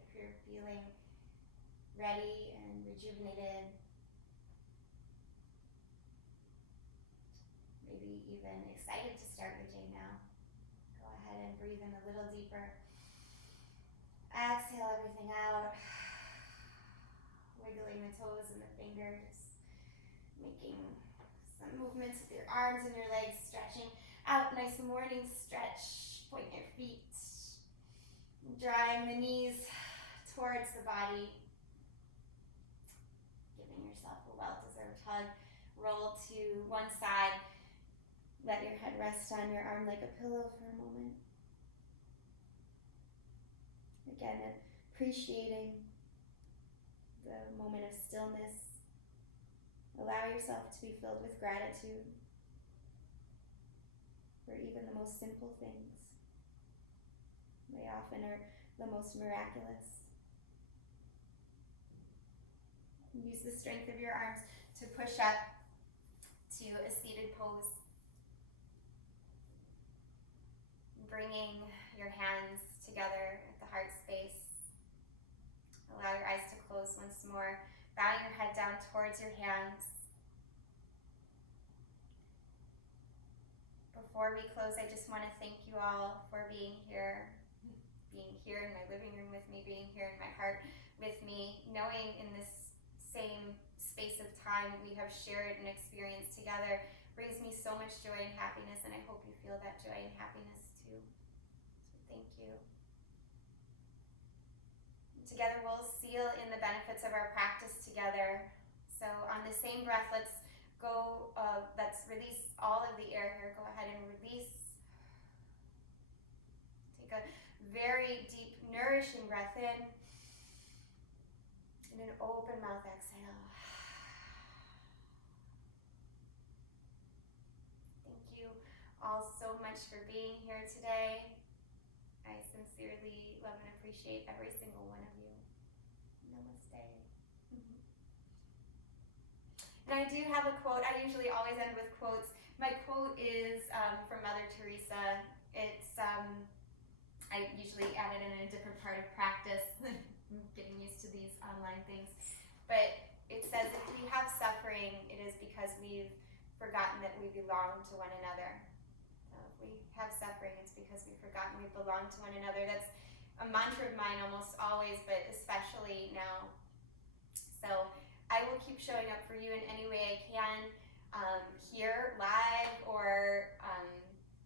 If you're feeling ready and rejuvenated, maybe even excited to start your day now, go ahead and breathe in a little deeper. Exhale everything out, wiggling the toes and the fingers, making some movements with your arms and your legs, stretching out. Nice morning stretch. Point your feet, drawing the knees towards the body, giving yourself a well-deserved hug. Roll to one side. Let your head rest on your arm like a pillow for a moment. Again, appreciating the moment of stillness. Allow yourself to be filled with gratitude for even the most simple things. They often are the most miraculous. Use the strength of your arms to push up to a seated pose. Bringing your hands together at the heart space. Allow your eyes to close once more. Bow your head down towards your hands. Before we close, I just want to thank you all for being here in my living room with me, being here in my heart with me, knowing in this same space of time we have shared an experience together brings me so much joy and happiness, and I hope you feel that joy and happiness too. So thank you. Together we'll seal in the benefits of our practice together. So on the same breath, let's release all of the air here. Go ahead and release. Take a very deep, nourishing breath in. And an open mouth exhale. Thank you all so much for being here today. I sincerely love and appreciate every single one of you. Namaste. And I do have a quote. I usually always end with quotes. My quote is from Mother Teresa. It's I usually add it in a different part of practice. I'm getting used to these online things. But it says, if we have suffering, it is because we've forgotten that we belong to one another. So if we have suffering, it's because we've forgotten we belong to one another. That's a mantra of mine almost always, but especially now. So I will keep showing up for you in any way I can, here, live, or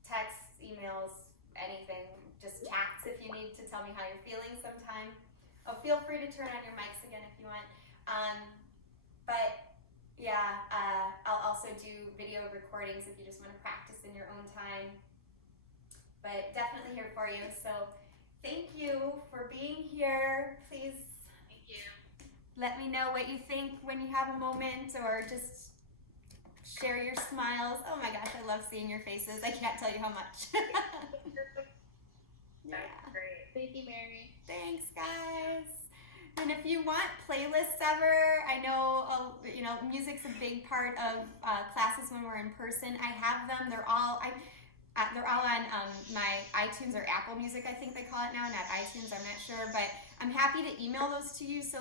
texts, emails, anything. Just chats if you need to tell me how you're feeling sometime. Oh, feel free to turn on your mics again if you want. But yeah, I'll also do video recordings if you just want to practice in your own time. But definitely here for you. So thank you for being here. Please Thank you. let me know what you think when you have a moment, or just share your smiles. Oh my gosh, I love seeing your faces. I can't tell you how much. Yeah. That's great. Thank you, Mary. Thanks, guys. And if you want playlists ever, I know music's a big part of classes when we're in person. I have them. They're all on my iTunes or Apple Music, I think they call it now, not iTunes. I'm not sure, but I'm happy to email those to you. So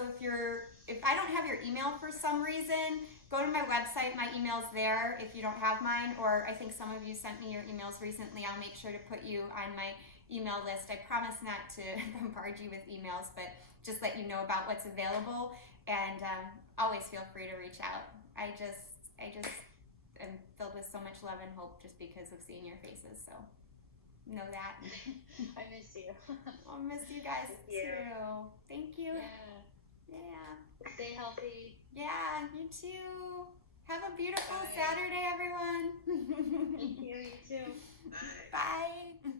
if I don't have your email for some reason, go to my website. My email's there if you don't have mine, or I think some of you sent me your emails recently. I'll make sure to put you on my email list. I promise not to bombard you with emails, but just let you know about what's available, and always feel free to reach out. I just am filled with so much love and hope just because of seeing your faces, so know that. I miss you. I'll miss you guys Thank you. too. Thank you. Yeah. Yeah. Stay healthy. Yeah, you too. Have a beautiful Bye. Saturday, everyone. Thank you. You too. Bye. Bye.